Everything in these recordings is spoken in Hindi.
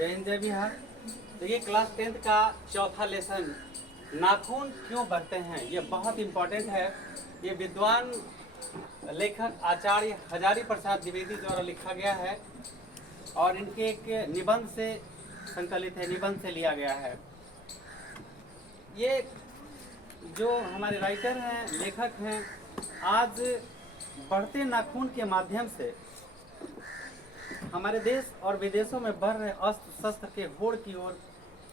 जय हिंद जय बिहार। तो ये क्लास 10th का चौथा लेसन, नाखून क्यों बढ़ते हैं, ये बहुत इम्पोर्टेंट है। ये विद्वान लेखक आचार्य हजारी प्रसाद द्विवेदी द्वारा लिखा गया है और इनके एक निबंध से संकलित है, निबंध से लिया गया है। ये जो हमारे राइटर हैं, लेखक हैं, आज बढ़ते नाखून के माध्यम से हमारे देश और विदेशों में बढ़ रहे अस्त्र शस्त्र के होड़ की ओर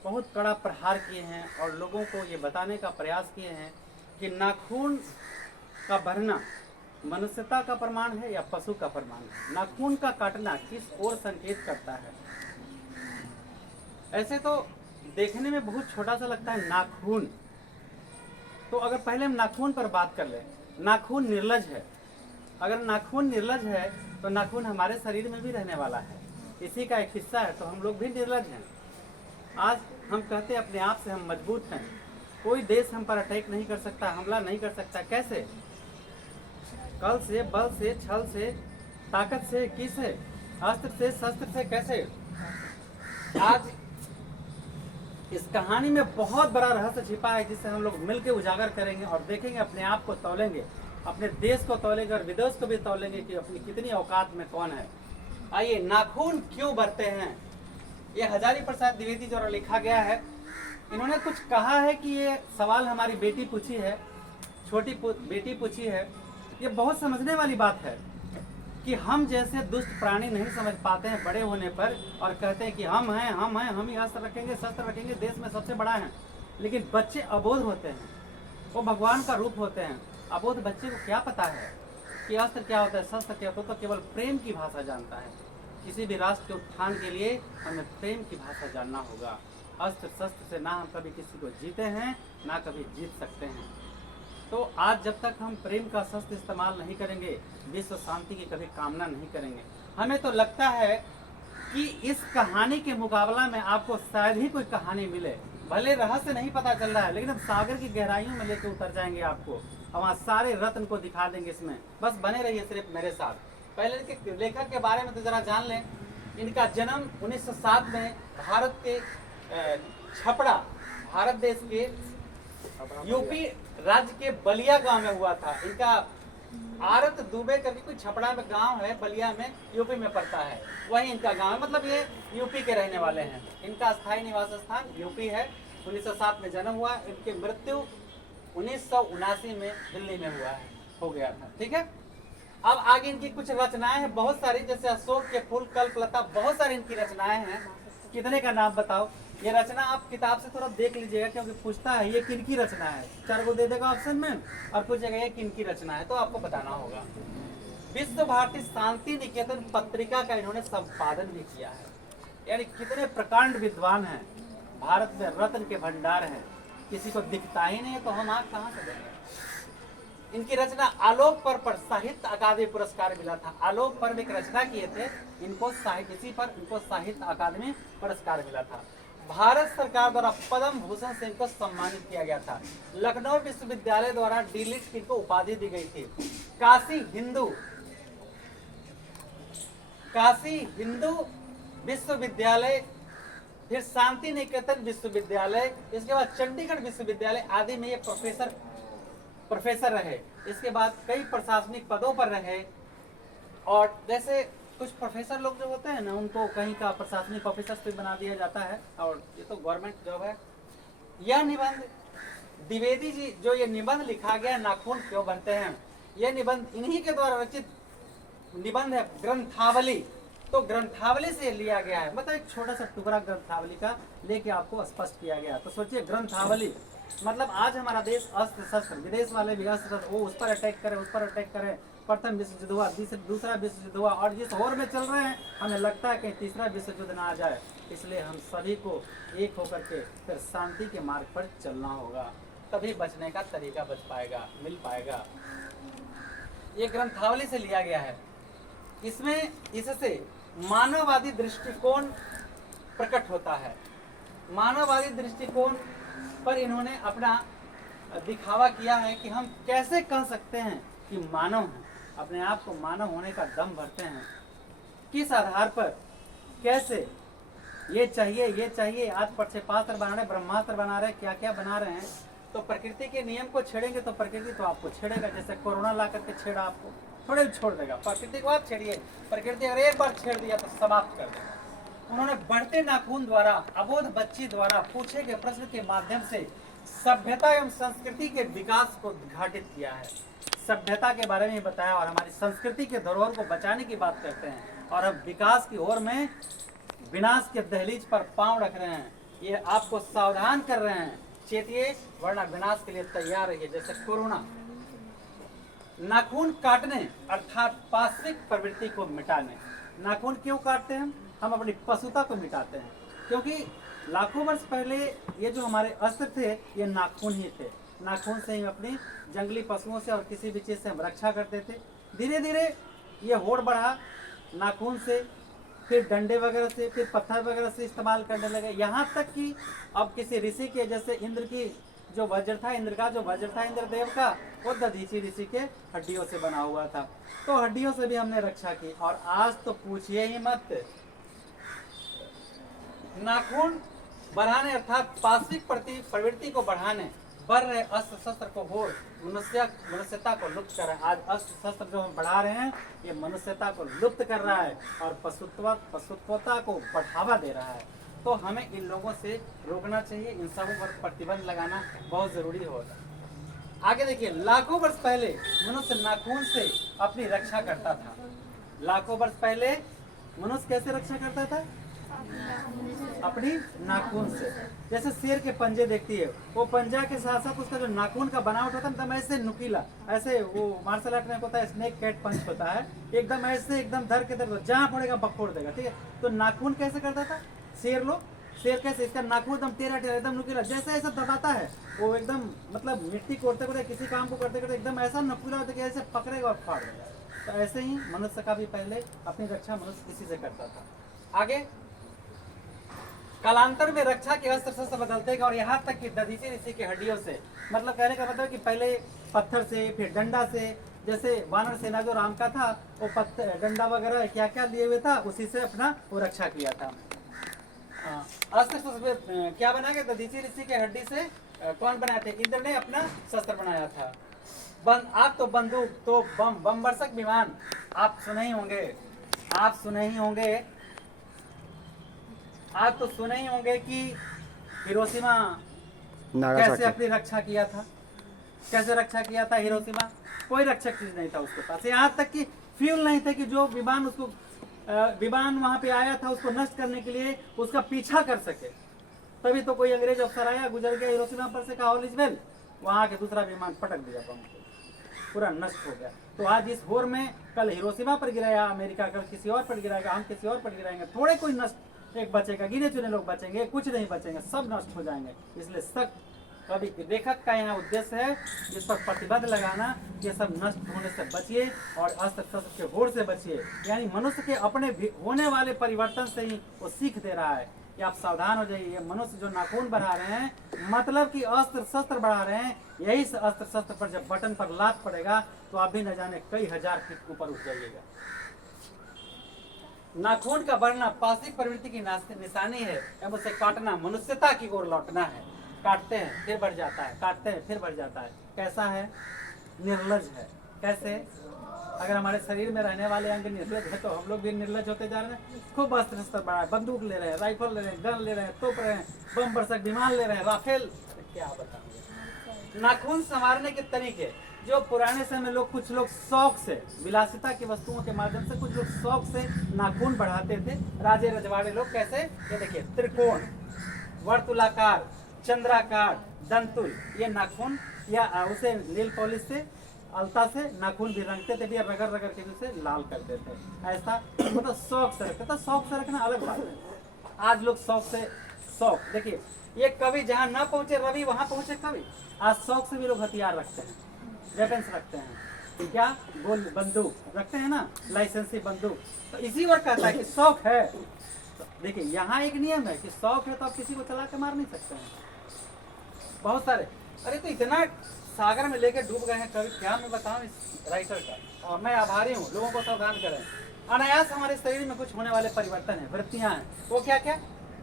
बहुत कड़ा प्रहार किए हैं और लोगों को ये बताने का प्रयास किए हैं कि नाखून का बढ़ना मनुष्यता का प्रमाण है या पशु का प्रमाण है। नाखून का काटना किस ओर संकेत करता है। ऐसे तो देखने में बहुत छोटा सा लगता है नाखून, तो अगर पहले हम नाखून पर बात कर लें, नाखून निर्लज है। अगर नाखून निर्लज है तो नाखून हमारे शरीर में भी रहने वाला है, इसी का एक हिस्सा है, तो हम लोग भी निर्लज हैं। आज हम कहते हैं अपने आप से हम मजबूत हैं, कोई देश हम पर अटैक नहीं कर सकता, हमला नहीं कर सकता। कैसे? कल से, बल से, छल से, ताकत से, किसे? अस्त्र से, शस्त्र से। कैसे? आज इस कहानी में बहुत बड़ा रहस्य छिपा है जिसे हम लोग मिलकर उजागर करेंगे और देखेंगे, अपने आप को तौलेंगे, अपने देश को तौलेंगे और विदेश को भी तौलेंगे कि अपनी कितनी औकात में कौन है। आइए, नाखून क्यों बढ़ते हैं, ये हजारी प्रसाद द्विवेदी द्वारा लिखा गया है। इन्होंने कुछ कहा है कि ये सवाल हमारी बेटी पूछी है, छोटी बेटी पूछी है। ये बहुत समझने वाली बात है कि हम जैसे दुष्ट प्राणी नहीं समझ पाते हैं बड़े होने पर और कहते हैं कि हम हैं, हम ही अस्त्र रखेंगे, शस्त्र रखेंगे, देश में सबसे बड़ा है। लेकिन बच्चे अबोध होते हैं, वो भगवान का रूप होते हैं। अबोध बच्चे को क्या पता है कि अस्त्र क्या होता है, शस्त्र क्या होता है, तो केवल प्रेम की भाषा जानता है। किसी भी राष्ट्र के उत्थान के लिए हमें प्रेम की भाषा जानना होगा। अस्त्र शस्त्र से ना हम कभी किसी को जीते हैं, ना कभी जीत सकते हैं। तो आज जब तक हम प्रेम का शस्त्र इस्तेमाल नहीं करेंगे, विश्व शांति की कभी कामना नहीं करेंगे। हमें तो लगता है कि इस कहानी के मुकाबला में आपको शायद ही कोई कहानी मिले, भले रहस्य नहीं पता चल रहा है, लेकिन हम सागर की गहराइयों में लेकर उतर जाएंगे आपको, वहाँ सारे रत्न को दिखा देंगे। इसमें बस बने रहिए सिर्फ मेरे साथ। पहले इनके लेखक के बारे में तो जरा जान लें। इनका जन्म 1907 में भारत के छपरा, भारत देश के यूपी राज्य के बलिया गांव में हुआ था। इनका आरत दुबे करके कोई छपरा में गांव है, बलिया में, यूपी में पड़ता है, वही इनका गांव है। मतलब ये यूपी के रहने वाले हैं। इनका स्थायी निवास स्थान यूपी है। 1907 में जन्म हुआ। इनकी मृत्यु 1979 में दिल्ली में हो गया था। ठीक है। अब आगे इनकी कुछ रचनाएं हैं बहुत सारी, जैसे अशोक के फूल, कल्पलता, बहुत सारी इनकी रचनाएं हैं। कितने का नाम बताओ। ये रचना आप किताब से थोड़ा देख लीजिएगा, क्योंकि पूछता है ये किनकी रचना है, 4 को दे देगा ऑप्शन में और पूछेगा ये किनकी रचना है, तो आपको बताना होगा। विश्व भारती शांति निकेतन पत्रिका का इन्होंने संपादन भी किया है। यानी कितने प्रकांड विद्वान हैं, भारत में रत्न के भंडार हैं, किसी को दिखता ही नहीं है तो हम आग कहाँ से देंगे। इनकी रचना आलोक पर्व पर साहित्य अकादमी पुरस्कार मिला था। आलोक पर्व एक रचना किए थे, इनको साहित्य अकादमी पुरस्कार मिला था। भारत सरकार द्वारा पद्म भूषण से इनको सम्मानित किया गया था। लखनऊ विश्वविद्यालय द्वारा डीलिट इनको उपाधि दी गई थी। काशी हिंदू विश्वविद्यालय, फिर शांति निकेतन विश्वविद्यालय, इसके बाद चंडीगढ़ विश्वविद्यालय आदि में ये प्रोफेसर रहे। इसके बाद कई प्रशासनिक पदों पर रहे। और जैसे कुछ प्रोफेसर लोग जो होते हैं ना, उनको कहीं का प्रशासनिक ऑफिसर भी बना दिया जाता है, और ये तो गवर्नमेंट जॉब है। यह निबंध द्विवेदी जी, जो ये निबंध लिखा गया नाखून क्यों बढ़ते हैं, यह निबंध इन्हीं के द्वारा रचित निबंध है, ग्रंथावली। तो ग्रंथावली से लिया गया है, मतलब एक छोटा सा टुकड़ा ग्रंथावली का लेके आपको स्पष्ट किया गया। तो सोचिए, ग्रंथावली मतलब आज हमारा देश अस्त्र शस्त्र, विदेश वाले भी अस्त्र शस्त्र, वो उस पर अटैक करें, प्रथम विश्व युद्ध हुआ, दूसरा विश्व युद्ध हुआ, और जिस होर में चल रहे हैं हमें लगता है कि तीसरा विश्व युद्ध ना आ जाए। इसलिए हम सभी को एक होकर के फिर शांति के मार्ग पर चलना होगा, तभी बचने का तरीका मिल पाएगा। ये ग्रंथावली से लिया गया है। इससे मानववादी दृष्टिकोण प्रकट होता है। मानववादी दृष्टिकोण पर इन्होंने अपना दिखावा किया है कि हम कैसे कह सकते हैं कि मानव हैं, अपने आप को मानव होने का दम भरते हैं। किस आधार पर, कैसे? ये चाहिए, ये चाहिए, आज प्रक्षेपास्त्र बना रहे, ब्रह्मास्त्र बना रहे, क्या क्या बना रहे हैं। तो प्रकृति के नियम को छेड़ेंगे तो प्रकृति तो आपको छेड़ेगा। जैसे कोरोना ला करके छेड़ा आपको, थोड़े भी छोड़ देगा। प्रकृति को आप छेड़िए, प्रकृति अगर एक बार छेड़ दिया तो समाप्त कर देगा। उन्होंने बढ़ते नाखून द्वारा, अबोध बच्ची द्वारा पूछे गए प्रश्न के माध्यम से सभ्यता एवं संस्कृति के विकास को उद्घाटित किया है। सभ्यता के बारे में बताया और हमारी संस्कृति के धरोहर को बचाने की बात करते हैं, और हम विकास की ओर में विनाश के दहलीज पर पांव रख रहे हैं। ये आपको सावधान कर रहे हैं, चेतिए वरना विनाश के लिए तैयार रहिए। जैसे कोरोना, नाखून काटने अर्थात पाश्विक प्रवृत्ति को मिटाने। नाखून क्यों काटते हैं हम अपनी पशुता को मिटाते हैं, क्योंकि लाखों वर्ष पहले ये जो हमारे अस्त्र थे ये नाखून ही थे। नाखून से ही अपनी जंगली पशुओं से और किसी भी चीज़ से हम रक्षा करते थे। धीरे धीरे ये होड़ बढ़ा, नाखून से, फिर डंडे वगैरह से, फिर पत्थर वगैरह से इस्तेमाल करने लगे। यहाँ तक कि अब किसी ऋषि के, जैसे इंद्र की जो वज्र था, इंद्र का जो वज्र था इंद्रदेव का, वो दधीची ऋषि के हड्डियों से बना हुआ था। तो हड्डियों से भी हमने रक्षा की। और आज तो पूछिए ही मत, नाखून बढ़ाने अर्थात पाश्विक प्रवृत्ति को बढ़ाने बढ़ रहे अस्त्र शस्त्र को हो मनुष्यता को लुप्त कर रहा है। आज अस्त्र शस्त्र जो हम बढ़ा रहे हैं ये मनुष्यता को लुप्त कर रहा है और पशुत्वता को बढ़ावा दे रहा है। तो हमें इन लोगों से रोकना चाहिए, इन सबों पर प्रतिबंध लगाना बहुत जरूरी होगा। आगे देखिए, लाखों वर्ष पहले मनुष्य नाखून से अपनी रक्षा करता था। लाखों वर्ष पहले मनुष्य कैसे रक्षा करता था? अपनी नाखून से। जैसे शेर के पंजे देखती है, वो पंजा के साथ साथ उसका जो नाखून का बनावट होता है एकदम ऐसे नुकीला, ऐसे वो मार्शल आर्ट में होता है स्नेक कैट पंच होता है, एकदम ऐसे एकदम धर के धर जहाँ पड़ेगा बखोड़ देगा, ठीक है। तो नाखून कैसे करता था शेर लोग? शेर कैसे, इसका नाखून एकदम टेढ़ा टेढ़ा एकदम नुकीला, जैसे ऐसा दबाता है वो एकदम, मतलब मिट्टी कोड़ते कोड़ते किसी काम को करते करते एकदम ऐसा नुकीला होता है कि ऐसे पकड़ेगा और फाड़ देगा। तो ऐसे ही मनुष्य का भी पहले अपनी रक्षा मनुष्य इसी से करता था। आगे कालांतर में रक्षा के अस्त्र शस्त्र बदलते गए और यहाँ तक कि दधीची ऋषि की हड्डियों से, मतलब कहने का मतलब कि पहले पत्थर से, फिर डंडा से, जैसे वानर सेना जो राम का था वो पत्थर डंडा वगैरह क्या क्या लिए हुए था, उसी से अपना वो रक्षा किया था। अस्त्र शस्त्र क्या बना के दधीची ऋषि के हड्डी से कौन बनाए थे? इंद्र ने अपना शस्त्र बनाया था। आप तो बंदूक, तो बम वर्षक विमान आप सुने ही होंगे, आप सुने ही होंगे, आप तो सुने ही होंगे कि हिरोशिमा कैसे अपनी रक्षा किया था, कैसे रक्षा किया था हिरोशिमा। कोई रक्षक चीज नहीं था उसके पास, यहाँ तक कि फ्यूल नहीं थे कि जो विमान उसको विमान वहां पे आया था उसको नष्ट करने के लिए उसका पीछा कर सके। तभी तो कोई अंग्रेज अफसर आया, गुजर गया हिरोशिमा पर से, कहा ऑल इज वेल, वहां के दूसरा विमान पटक दिया बम को, पूरा नष्ट हो गया। तो आज इस होर में कल हिरोशिमा पर गिराया अमेरिका, कल किसी और पर गिराएगा, हम किसी और पर गिराएंगे, थोड़े कोई नष्ट एक बचेगा, गिने चुने लोग बचेंगे, कुछ नहीं बचेंगे, सब नष्ट हो जाएंगे। इसलिए सख्त कभी लेखक का यहाँ उद्देश्य है जिस पर प्रतिबंध लगाना, ये सब नष्ट होने से बचिए और अस्त्र शस्त्र के होड़ से बचिए। यानी मनुष्य के अपने होने वाले परिवर्तन से ही वो सीख दे रहा है। ये आप सावधान हो जाइए। मनुष्य जो नाखून बढ़ा रहे हैं, मतलब कि अस्त्र शस्त्र बढ़ा रहे हैं, यही अस्त्र शस्त्र पर जब बटन पर लात पड़ेगा तो आप भी न जाने कई हजार फीट ऊपर उठ जाइएगा। नाखून का बढ़ना पाश्विक प्रवृत्ति की निशानी है, एवं उसे काटना मनुष्यता की ओर लौटना है। काटते हैं फिर बढ़ जाता है, काटते हैं फिर बढ़ जाता है। कैसा है? निर्लज है। कैसे? अगर हमारे शरीर में रहने वाले अंग निर्लज है तो हम लोग भी निर्लज होते जा रहे हैं। खूब अस्त्र शस्त्र बढ़ा है, बंदूक ले रहे हैं, राइफल ले रहे हैं, गन ले रहे हैं, तोप रहे हैं, बम वर्षक विमान ले रहे हैं, राफेल, क्या बताऊंगे। नाखून संवारने के तरीके जो पुराने समय में लोग, कुछ लोग शौक से, विलासिता की वस्तुओं के माध्यम से कुछ लोग शौक से नाखून बढ़ाते थे। राजे रजवाड़े लोग कैसे, ये देखिए, त्रिकोण, वर्तुलाकार, चंद्राकार, दंतुल, ये नाखून या उसे नील पॉलिश से, अलता से नाखून भी रंगते थे, भी रगड़ रगड़ के उसे लाल करते थे। ऐसा मतलब शौक से रखते थे। शौक से रखना अलग बात है। आज लोग शौक से, शौक देखिए, ये कवि जहाँ ना पहुंचे रवि वहां पहुंचे कवि। आज शौक से भी लोग हथियार रखते हैं, वेपन्स रखते हैं, क्या गोल बंदूक रखते हैं ना, लाइसेंसी बंदूक। तो इसी और कहता है कि शौक है। तो देखिए, यहाँ एक नियम है कि शौक है तो आप किसी को चला के मार नहीं सकते हैं। बहुत सारे, अरे तो इतना सागर में लेके डूब गए हैं कवि, क्या मैं बताऊं इस राइटर का। और मैं आभारी हूँ, लोगों को सावधान करें। अनायास हमारे शरीर में कुछ होने वाले परिवर्तन है, वृत्तियां हैं, वो क्या क्या?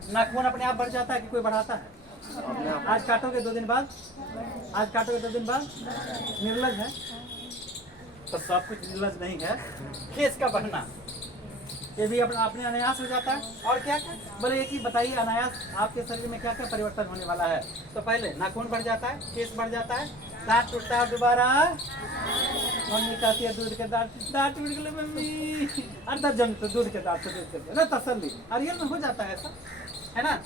नाखून अपने आप बढ़ जाता है कि कोई बढ़ाता है? आज काटोगे 2 दिन बाद, आज काटोगे 2 दिन बाद, निर्लज है। तो सब कुछ निर्लज नहीं है, केस का बढ़ना ये भी अपना अपने अनायास हो जाता है। और क्या क्या बोले एक ही बताइए, अनायास आपके शरीर में क्या क्या परिवर्तन होने वाला है? तो पहले नाखून बढ़ जाता है, केस बढ़ जाता है, दांत टूटता है दोबारा, मम्मी कहती है दूध के दांत, दांत टूट गए मम्मी, अंदर जम तो दूध के दांत तो दूध के ना तसल्ली। और रियल में हो जाता है ऐसा, है ना?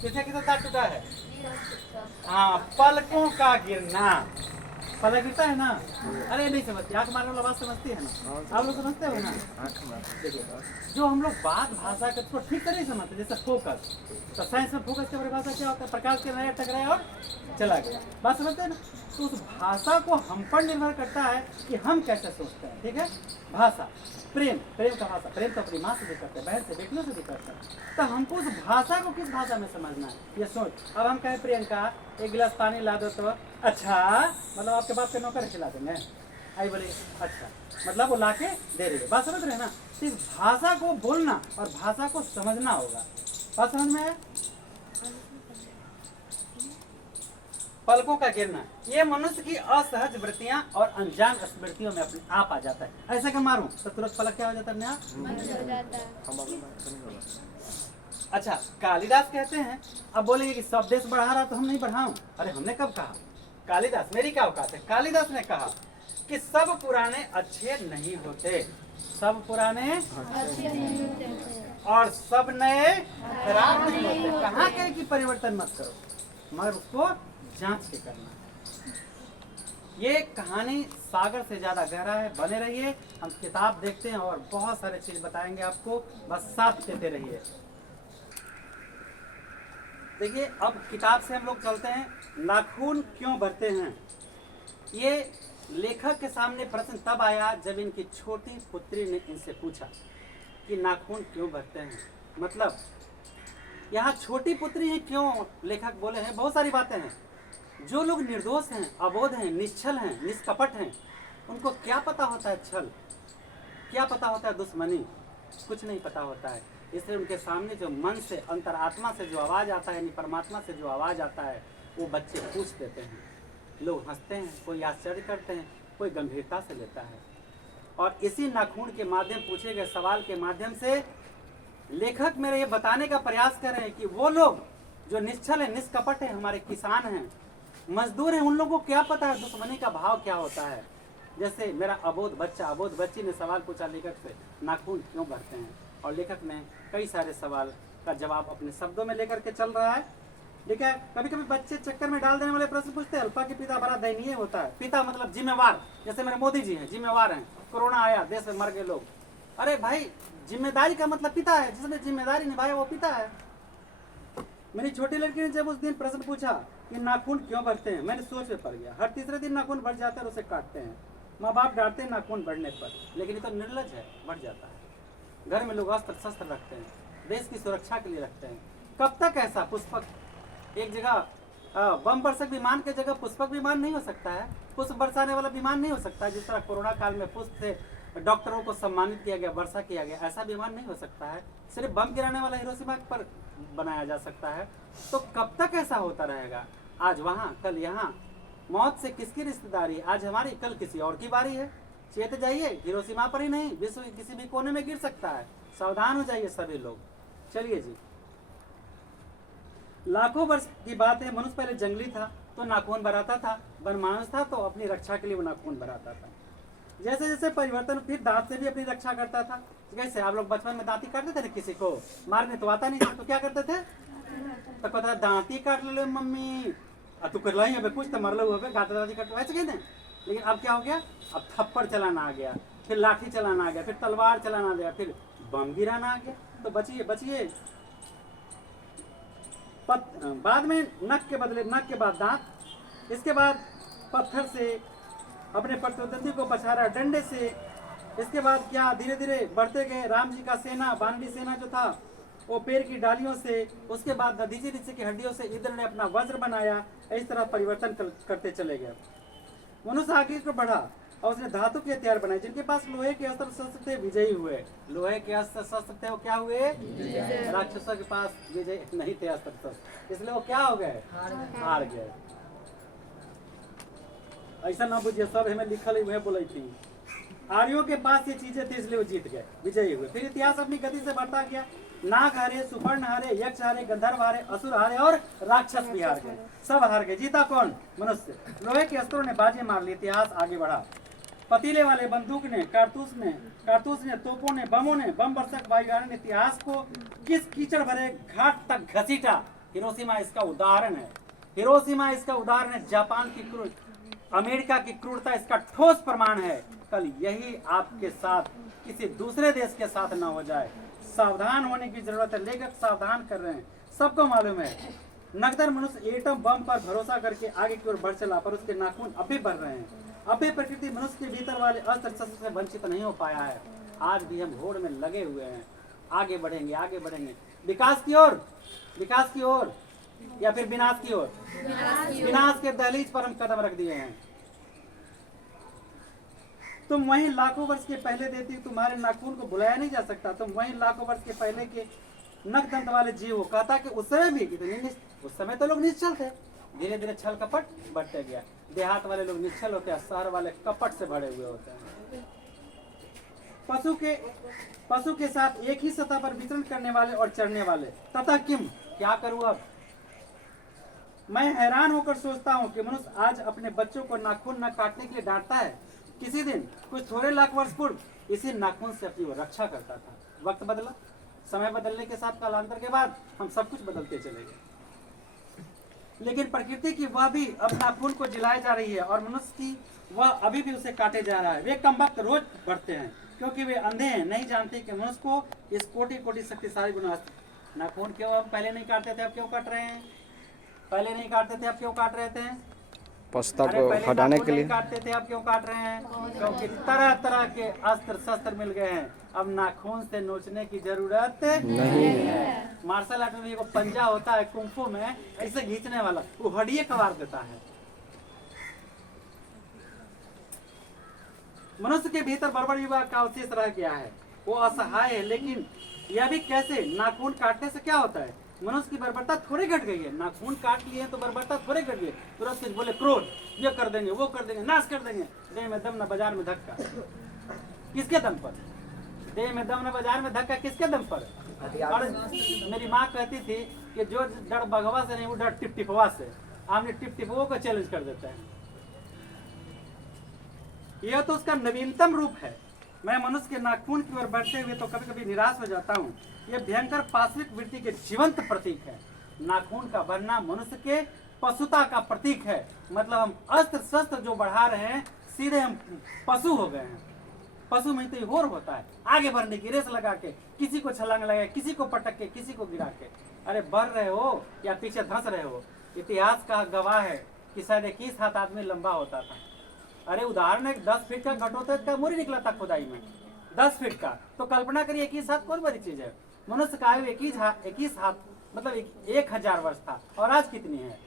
किसे किसे दांत टूटा है? हाँ, पलकों का गिरना, पलक गिरता है ना। अरे नहीं समझती, आंख मारने वाला बात समझती है ना? आप लोग समझते हो ना? देखिए, जो हम लोग बात भाषा का तो ठीक तरह समझते, जैसे फोकस, तो साइंस में फोकस की परिभाषा क्या होता है? प्रकाश के नया टकराया और चला गया, बात समझते हैं ना? तो उस भाषा को हम पर निर्भर करता है कि हम कैसे सोचते हैं। ठीक है, भाषा, प्रेम, प्रेम का भाषा, प्रेम तो अपनी माँ से भी करते हैं, बहन से, बेटियों से भी करते हैं। तो हमको उस भाषा को किस भाषा में समझना है, ये सोच। अब हम कहें प्रियंका 1 गिलास पानी ला दो, तो अच्छा मतलब आपके बाप के नौकर खिला देंगे? आई बोले अच्छा, मतलब वो लाके दे रही है, बात समझ रहे हैं ना? इस भाषा को बोलना और भाषा को समझना होगा, बात समझ में है? पलकों का गिरना, ये मनुष्य की असहज वृत्तियां और अनजान स्मृतियों में अपने आप आ जाता है। ऐसा क्या मारूं तो तुरंत पलक क्या हो जाता है अपने आप? अच्छा, कालिदास कहते हैं, अब बोलेंगे कि सब देश बढ़ा रहा तो हम नहीं बढ़ाऊं। अरे हमने कब कहा? कालिदास, मेरी क्या औकात है? कालिदास ने कहा कि सब पुराने अच्छे नहीं होते, सब पुराने और सब नए खराब नहीं होते। कहाँ कहे कि परिवर्तन मत करो, मगर उसको जांच के करना। ये कहानी सागर से ज्यादा गहरा है, बने रहिए। हम किताब देखते हैं और बहुत सारे चीज बताएंगे आपको, बस साथ देते रहिए। देखिए, अब किताब से हम लोग चलते हैं, नाखून क्यों बढ़ते हैं। ये लेखक के सामने प्रश्न तब आया जब इनकी छोटी पुत्री ने इनसे पूछा कि नाखून क्यों बढ़ते हैं। मतलब यहाँ छोटी पुत्री है क्यों लेखक बोले हैं, बहुत सारी बातें हैं। जो लोग निर्दोष हैं, अबोध हैं, निश्चल हैं, निष्कपट हैं, उनको क्या पता होता है छल, क्या पता होता है दुश्मनी, कुछ नहीं पता होता है। इसलिए उनके सामने जो मन से, अंतरात्मा से जो आवाज़ आता है, यानी परमात्मा से जो आवाज़ आता है, वो बच्चे पूछ देते हैं। लोग हंसते हैं, कोई आश्चर्य करते हैं, कोई गंभीरता से लेता है। और इसी नाखून के माध्यम, पूछे गए सवाल के माध्यम से लेखक मेरे ये बताने का प्रयास कर रहे हैं कि वो लोग जो निश्चल है, निष्कपट है, हमारे किसान हैं, मजदूर हैं, उन लोगों को क्या पता है दुश्मनी का भाव क्या होता है। जैसे मेरा अबोध बच्चा, अबोध बच्ची ने सवाल पूछा लेखक से, नाखून क्यों बढ़ते हैं, और लेखक ने कई सारे सवाल का जवाब अपने शब्दों में लेकर के चल रहा है। देखिए, कभी कभी बच्चे चक्कर में डाल देने वाले प्रश्न पूछते हैं। अल्पा के पिता बड़ा दयनीय होता है। पिता मतलब जिम्मेवार, जैसे मेरे मोदी जी हैं, जिम्मेवार हैं। कोरोना आया, देश में मर गए लोग। अरे भाई, जिम्मेदारी का मतलब पिता है, जिसने जिम्मेदारी निभाया वो पिता है। मेरी छोटी लड़की ने जब उस दिन प्रश्न पूछा कि नाखून क्यों बढ़ते हैं, मैंने सोच में पड़ गया। हर तीसरे दिन नाखून बढ़ जाता है और उसे काटते हैं। माँ बाप डांटते हैं नाखून बढ़ने पर, लेकिन ये तो निर्लज है, बढ़ जाता है। घर में लोग अस्त्र शस्त्र रखते हैं, देश की सुरक्षा के लिए रखते हैं। कब तक ऐसा? पुष्पक एक जगह बम बरसक विमान के जगह पुष्पक विमान नहीं हो सकता है, पुष्प बरसाने वाला विमान नहीं हो सकता है। जिस तरह कोरोना काल में पुष्प से डॉक्टरों को सम्मानित किया गया, वर्षा किया गया, ऐसा विमान नहीं हो सकता है। सिर्फ बम गिराने वाला हिरोशिमा पर बनाया जा सकता है। तो कब तक ऐसा होता रहेगा? आज वहाँ, कल यहाँ। मौत से किसकी रिश्तेदारी? आज हमारी, कल किसी और की बारी है। चेत जाइए, हिरोशिमा पर ही नहीं, विश्व के किसी भी कोने में गिर सकता है। सावधान हो जाइए सभी लोग। चलिए जी, लाखों वर्ष की बात है, मनुष्य पहले जंगली था तो नाखून बढ़ाता था, वनमानुष था तो अपनी रक्षा के लिए वो नाखून बढ़ाता था। जैसे जैसे परिवर्तन, फिर दांत से भी अपनी रक्षा करता था। जैसे आप लोग बचपन में दांती काटते थे ना, किसी को मारने तो आता नहीं था, तो क्या करते थे? तो कहता दांती काट ले मम्मी, तू कर लाई अब कुछ तो मर लो, गाता दांती काट, ऐसे कहते हैं। लेकिन अब क्या हो गया? अब थप्पड़ चलाना आ गया, फिर लाठी चलाना आ गया, फिर तलवार चलाना आ गया, फिर बम गिराना आ गया। तो बचिए बचिए। बाद में नख के बदले नख के बाद दांत, इसके बाद पत्थर से अपने प्रतिद्वंदी को पछाड़ा डंडे से। इसके बाद क्या धीरे धीरे बढ़ते गए, राम जी का सेना, बानडी सेना जो था वो पेड़ की डालियों से, उसके बाद दधीची नीचे की हड्डियों से इंद्र ने अपना वज्र बनाया। इस तरह परिवर्तन करते चले गए। मनुष्य आगे को बढ़ा और उसने धातु के हथियार बनाए। जिनके पास लोहे के अस्त्र शस्त्र थे विजयी हुए। लोहे के अस्त्र शस्त्र थे वो क्या हुए? राक्षसों के पास विजय नहीं थे अस्त्र शस्त्र, इसलिए वो क्या हो गए? हार गए। ऐसा ना बुझिए सब हमें लिखल वह बोली थी। आर्यों के पास ये चीजें थी इसलिए वो जीत गए, विजयी हुए। फिर इतिहास अपनी गति से बढ़ता गया। नाग हारे, सुपर्ण हारे, यक्ष हारे, गंधर्व हारे, असुर हारे और राक्षस भी हार गए। सब हार गए। जीता कौन? मनुष्य। लोहे के अस्त्रों ने बाजी मार ली, इतिहास आगे बढ़ा। पतीले वाले बंदूक ने, कारतूस ने, तोपों ने, बमों ने, बम वर्षक वायुयान ने इतिहास को किस कीचड़ भरे घाट तक घसीटा। हिरोशिमा इसका उदाहरण है। हिरोशिमा इसका उदाहरण है। जापान की अमेरिका की क्रूरता इसका ठोस प्रमाण है। कल यही आपके साथ किसी दूसरे देश के साथ ना हो जाए। सावधान होने की जरूरत है। लेखक सावधान कर रहे हैं, सबको मालूम है। नगदर मनुष्य एटम बम पर भरोसा करके आगे की ओर बढ़ चला, पर उसके नाखून अब भी बढ़ रहे हैं। अब भी प्रकृति मनुष्य के भीतर वाले अस्त्र शस्त्र से वंचित नहीं हो पाया है। आज भी हम होड़ में लगे हुए हैं। आगे बढ़ेंगे, आगे बढ़ेंगे, विकास की ओर या फिर विनाश की ओर? विनाश के दहलीज पर हम कदम रख दिए हैं। तुम वहीं लाखों वर्ष के पहले देती, तुम्हारे नाखून को बुलाया नहीं जा सकता। तुम वहीं लाखों वर्ष के पहले के नख दंत वाले जीव हो। कहता कि उस समय भी कितने, उस समय तो लोग निश्चल थे। धीरे धीरे छल कपट बढ़ते गया। देहात वाले लोग निश्चल होते हैं, शहर वाले कपट से भरे हुए होते हैं। पशु के साथ एक ही सतह पर विचरण करने वाले और चढ़ने वाले। तथा किम, क्या करूं अब? मैं हैरान होकर सोचता हूँ कि मनुष्य आज अपने बच्चों को नाखून न काटने के लिए डांटता है। किसी दिन कुछ थोड़े लाख वर्ष पूर्व इसी नाखून से अपनी वो रक्षा करता था। वक्त बदला, समय बदलने के साथ कालांतर के बाद हम सब कुछ बदलते चले गए। लेकिन प्रकृति की वह भी अब नाखून को जिलाए जा रही है और मनुष्य की वह अभी भी उसे काटे जा रहा है। वे कम वक्त रोज बढ़ते हैं क्योंकि वे अंधे हैं, नहीं जानते कि मनुष्य को इस कोटि कोटि शक्तिशाली गुण। नाखून क्यों हम पहले नहीं काटते थे, अब क्यों काट रहे हैं? पहले नहीं काटते थे, अब क्यों काट रहे थे? पछता को हटाने के लिए काटते थे, अब क्यों काट रहे हैं? क्योंकि तरह तरह के अस्त्र शस्त्र मिल गए हैं। अब नाखून से नोचने की जरूरत नहीं है। मार्शल आर्ट में एक पंजा होता है, कुंफू में ऐसे खींचने वाला, वो हड्डियां कबार देता है। मनुष्य के भीतर बर्बर विभाग का अवशेष रह गया है। वो असहाय है, लेकिन यह भी कैसे? नाखून काटने से क्या होता है? मनुष्य की बर्बरता थोड़ी घट गई है। नाखून काट लिए तो बर्बरता थोड़ी घट गई। तुरंत बोले क्रोध, ये कर देंगे, वो कर देंगे, नाश कर देंगे। देह में दम न बाजार में धक्का, किसके दम पर? देह में दम न बाजार में धक्का, किसके दम पर? और मेरी माँ कहती थी कि जो डर बघवा से नहीं, वो डर टिपटिपवा से। आपने टिपटिपवो को चैलेंज कर देता है। यह तो उसका नवीनतम रूप है। मैं मनुष्य के नाखून की ओर बढ़ते हुए तो कभी कभी निराश हो जाता हूँ। यह भयंकर पाश्विक वृत्ति के जीवंत प्रतीक है। नाखून का बढ़ना मनुष्य के पशुता का प्रतीक है। मतलब हम अस्त्र शस्त्र जो बढ़ा रहे हैं, सीधे हम पशु हो गए हैं। पशु में तो होर होता है, आगे बढ़ने की रेस लगा के, किसी को छलांग लगा, किसी को पटक के, किसी को गिरा के। अरे बढ़ रहे हो या पीछे धंस रहे हो? इतिहास का गवाह है कि शायद 21 हाथ आदमी लंबा होता था। अरे उदाहरण है, 10 फीट का घटोत्कच मूरी निकला था खुदाई में, 10 फीट का। तो कल्पना करिए 21 हाथ कौन बड़ी चीज है? मनुष्य का आयु 21 हाथ मतलब 1000 वर्ष था। और आज कितनी है?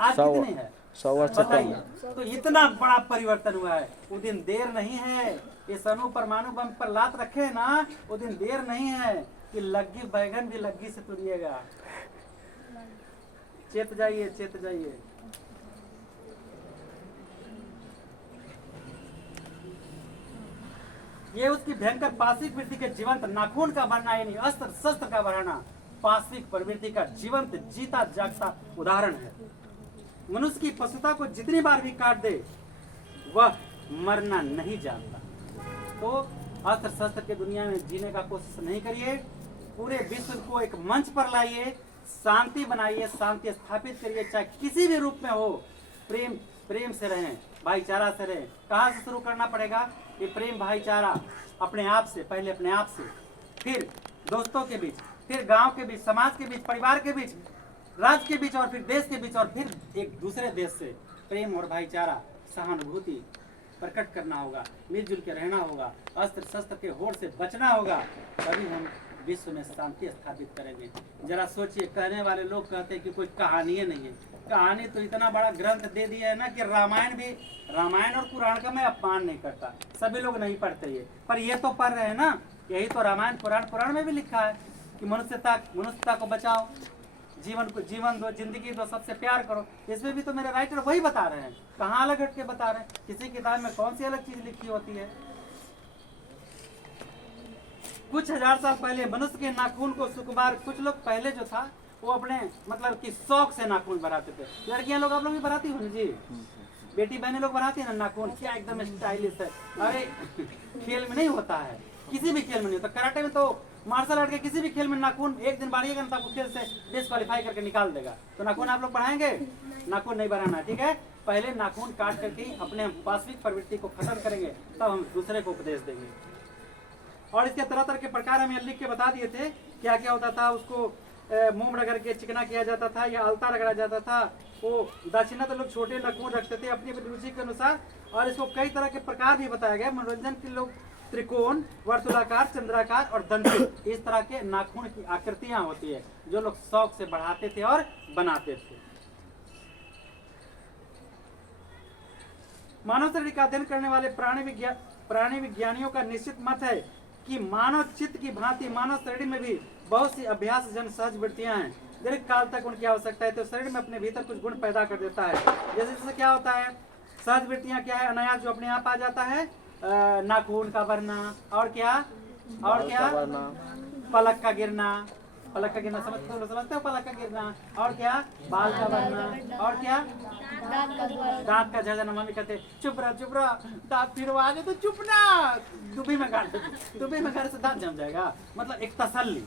आज कितनी है? 100 वर्ष। बताइए। तो इतना बड़ा परिवर्तन हुआ है। वो दिन देर नहीं है। ये अणु परमाणु बम पर लात रखे ना, वो दिन देर नहीं है कि लग्गी बैगन भी लग्गी से तुरिएगा। चेत जाइए, चेत जाइए। ये उसकी भयंकर पाश्विक वृत्ति के जीवंत नाखून का बढ़ना, यानी अस्त्र शस्त्र का बढ़ाना पाश्विक प्रवृत्ति का जीवंत जीता जागता उदाहरण है। मनुष्य की पशुता को जितनी बार भी काट दे, वह मरना नहीं जानता। तो अस्त्र शस्त्र के दुनिया में जीने का कोशिश नहीं करिए। पूरे विश्व को एक मंच पर लाइए, शांति बनाइए, शांति स्थापित करिए, चाहे किसी भी रूप में हो। प्रेम से रहें, भाईचारा से रहें। कहाँ से शुरू करना पड़ेगा ये प्रेम भाईचारा? अपने आप से, पहले अपने आप से, फिर दोस्तों के बीच, फिर गांव के बीच, समाज के बीच, परिवार के बीच, राज्य के बीच, और फिर देश के बीच, और फिर एक दूसरे देश से। प्रेम और भाईचारा, सहानुभूति प्रकट करना होगा, मिलजुल के रहना होगा, अस्त्र शस्त्र के होड़ से बचना होगा। तभी हम विश्व में शांति स्थापित करेंगे। जरा सोचिए, कहने वाले लोग कहते हैं कि कोई कहानी नहीं है। कहानी तो इतना बड़ा ग्रंथ दे दिया है ना कि रामायण और पुराण का मैं अपमान नहीं करता, सभी लोग नहीं पढ़ते ये, पर ये तो पढ़ रहे हैं ना। यही तो रामायण पुराण में भी लिखा है कि मनुष्यता को बचाओ, जीवन दो, जिंदगी दो, सबसे प्यार करो। इसमें भी तो मेरे राइटर वही बता रहे हैं, कहाँ अलग हट के बता रहे हैं। किसी किताब में कौन सी अलग चीज लिखी होती है। कुछ हजार साल पहले मनुष्य के नाखून को सुकुमार, कुछ लोग पहले जो था वो अपने मतलब कि शौक से नाखून बढ़ाते थे। लड़कियां लोग, आप लोग भी बढ़ाती हो जी, बेटी बहनें लोग बढ़ाती है ना नाखून, क्या एकदम स्टाइलिश है। अरे खेल में नहीं होता है, किसी भी खेल में नहीं होता। कराटे में तो, मार्शल आर्ट के किसी भी खेल में नाखून एक दिन बढ़िएगा ना तो आपको खेल से डिस्क्वालीफाई करके निकाल देगा। तो नाखून आप लोग बढ़ाएंगे? नाखून नहीं बढ़ाना, ठीक है। पहले नाखून काट करके अपने वास्तविक प्रवृत्ति को खत्म करेंगे, तब हम दूसरे को उपदेश देंगे। और इसके तरह तरह के प्रकार हमें लिख के बता दिए थे, क्या क्या होता था। उसको मोम रगड़ के चिकना किया जाता था या अलता रगड़ा जाता था। वो दक्षिणा तो लोग छोटे नाखून रखते थे अपनी रुचि के अनुसार। और इसको कई तरह के प्रकार भी बताया गया। मनोरंजन के लोग त्रिकोण, वर्तुलाकार, चंद्राकार और दंतिल, इस तरह के नाखून की आकृतियां होती है जो लोग शौक से बढ़ाते थे और बनाते थे। मानव शरीर का अध्ययन करने वाले प्राणी विज्ञानियों का निश्चित मत है कि मानव चित्त की भांति मानव शरीर में भी बहुत सी अभ्यास जन सहज वृत्तियां हैं। दीर्घ काल तक उनकी आवश्यकता है तो शरीर में अपने भीतर कुछ गुण पैदा कर देता है। जैसे जैसे क्या होता है, सहज वृत्तियां क्या है, अनायास जो अपने आप आ जाता है। नाखून का बढ़ना, और क्या पलक का गिरना, समझते हो पलक का गिरना, और क्या बाल का बढ़ना, और क्या दांत का झड़ना। मम्मी कहते चुप रहा, दांत फिरवा दे तो चुप ना, दुबी में गाड़ से दांत जम जाएगा। मतलब एक तसल्ली।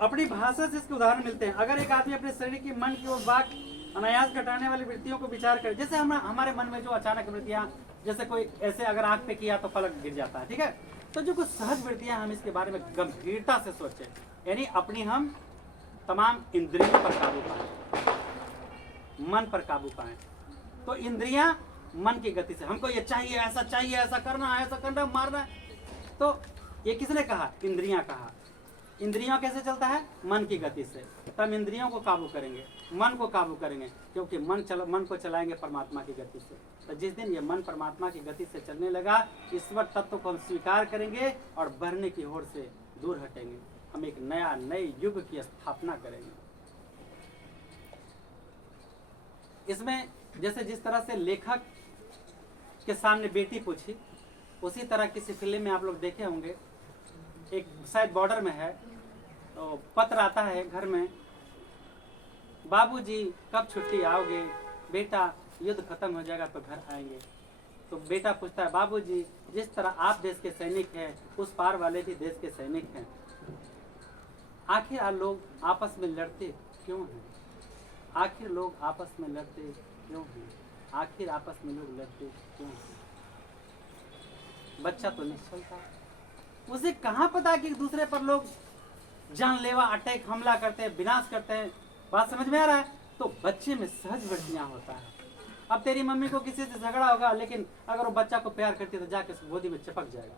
अपनी भाषा से इसके उदाहरण मिलते हैं। अगर एक आदमी अपने शरीर की, मन की और वाक अनायास घटाने वाली वृत्तियों को विचार करे, जैसे हमारे मन में जो अचानक वृत्तियां, जैसे कोई ऐसे अगर आंख पे किया तो पलक गिर जाता है, ठीक है। तो जो कुछ सहज वृत्तियां, हम इसके बारे में गंभीरता से सोचें, यानी अपनी हम तमाम इंद्रियों पर काबू पाएं, मन पर काबू पाएं। तो इंद्रियां मन की गति से, हमको ये चाहिए, ऐसा करना, मारना है। तो ये किसने कहा? इंद्रियां कहा। इंद्रियों कैसे चलता है? मन की गति से। तब इंद्रियों को काबू करेंगे, मन को काबू करेंगे, क्योंकि मन को चलाएंगे परमात्मा की गति से। तो जिस दिन ये मन परमात्मा की गति से चलने लगा, ईश्वर तत्व को हम स्वीकार करेंगे और बढ़ने की ओर से दूर हटेंगे। हम एक नए युग की स्थापना करेंगे। इसमें जैसे जिस तरह से लेखक के सामने बेटी पूछी, उसी तरह किसी फिल्म में आप लोग देखे होंगे, एक शायद बॉर्डर में है, तो पत्र आता है घर में, बाबूजी कब छुट्टी आओगे, बेटा युद्ध खत्म हो जाएगा तो घर आएंगे। तो बेटा पूछता है, बाबूजी जिस तरह आप देश के सैनिक हैं, उस पार वाले भी देश के सैनिक हैं, आखिर लोग आपस में लड़ते क्यों हैं? आखिर लोग आपस में लड़ते क्यों हैं? बच्चा तो निश्चल था, उसे कहाँ पता कि दूसरे पर लोग जानलेवा अटैक, हमला करते हैं, विनाश करते हैं। बात समझ में आ रहा है? तो बच्चे में सहज वृत्तियां होता है। अब तेरी मम्मी को किसी से झगड़ा होगा, लेकिन अगर वो बच्चा को प्यार करती है तो जाके उसकी गोदी में चिपक जाएगा।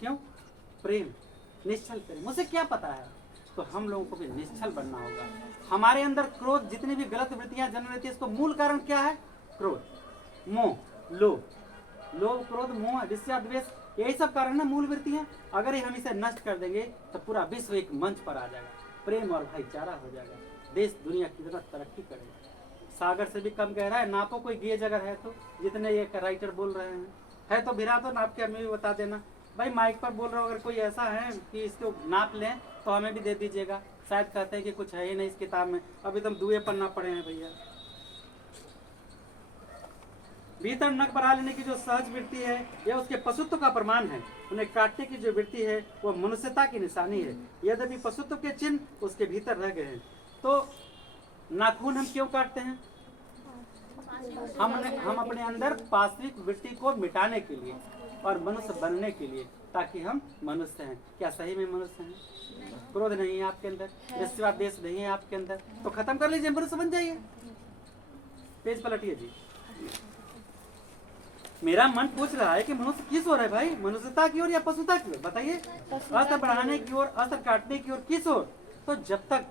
क्यों? प्रेम, निश्चल प्रेम। मुझे क्या पता है? तो हम लोगों को भी निश्चल बनना होगा। हमारे अंदर क्रोध, जितनी भी गलत वृत्तियां जन्म लेती है, इसको मूल कारण क्या है? क्रोध, मोह, लोभ, क्रोध, मोह, ईर्ष्या, द्वेष, यही सब कारण है, मूल वृत्तियां। अगर हम इसे नष्ट कर देंगे तो पूरा विश्व एक मंच पर आ जाएगा, प्रेम और भाईचारा हो जाएगा, देश दुनिया कितना तरक्की करेगा। सागर से भी कम गहरा है, नापो कोई गेज अगर है तो, जितने ये राइटर बोल रहे हैं, है तो भिरा दो, नाप के हमें भी बता देना। भाई माइक पर बोल रहा हूँ, अगर कोई ऐसा है कि इसको नाप लें तो हमें भी दे दीजिएगा। शायद कहते हैं कि कुछ है ही नहीं इस किताब में, अभी तुम दुए पन्ना पढ़े हैं भैया। भीतर नख बढ़ा लेने की जो सहज वृत्ति है, यह उसके पशुत्व का प्रमाण है। उन्हें काटने की जो वृत्ति है वह मनुष्यता की निशानी है। यद्यपि पशुत्व के चिन्ह उसके भीतर रह गए हैं। तो नाखून हम क्यों काटते हैं? हम अपने अंदर पाश्विक वृत्ति को मिटाने के लिए और मनुष्य बनने के लिए, ताकि हम मनुष्य हैं। क्या सही में मनुष्य हैं? क्रोध नहीं है आपके अंदर, ईर्ष्या द्वेष नहीं है आपके अंदर, तो खत्म कर लीजिए, मनुष्य बन जाइए। पेज पलटिए जी। मेरा मन पूछ रहा है कि मनुष्य किस ओर है भाई, मनुष्यता की ओर या पशुता की ओर? बताइए, अस्त्र बढ़ाने की ओर, अस्त्र काटने की ओर, किस ओर? तो जब तक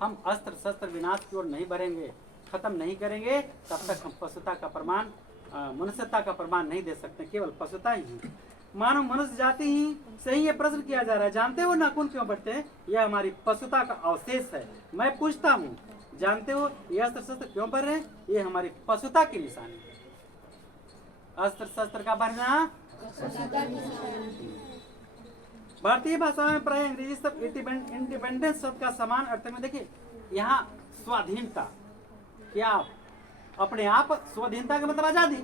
हम अस्त्र शस्त्र विनाश की ओर नहीं बढ़ेंगे, खत्म नहीं करेंगे, तब तक हम पशुता का प्रमाण, मनुष्यता का प्रमाण नहीं दे सकते, केवल पशुता ही है। मानव मनुष्य जाति ही से ही ये प्रश्न किया जा रहा है, जानते हो नाखून क्यों बढ़ते हैं? यह हमारी पशुता का अवशेष है। मैं पूछता हूँ, जानते हो ये अस्त्र शस्त्र क्यों बढ़ रहे हैं? ये हमारी पशुता की निशानी है। अस्त्र शस्त्र का बढ़ना भारतीय भाषा में प्राय अंग्रेजी शब्द इंडिपेंडेंस शब्द का समान अर्थ में। देखिए यहाँ स्वाधीनता, क्या अपने आप, स्वाधीनता का मतलब आजादी।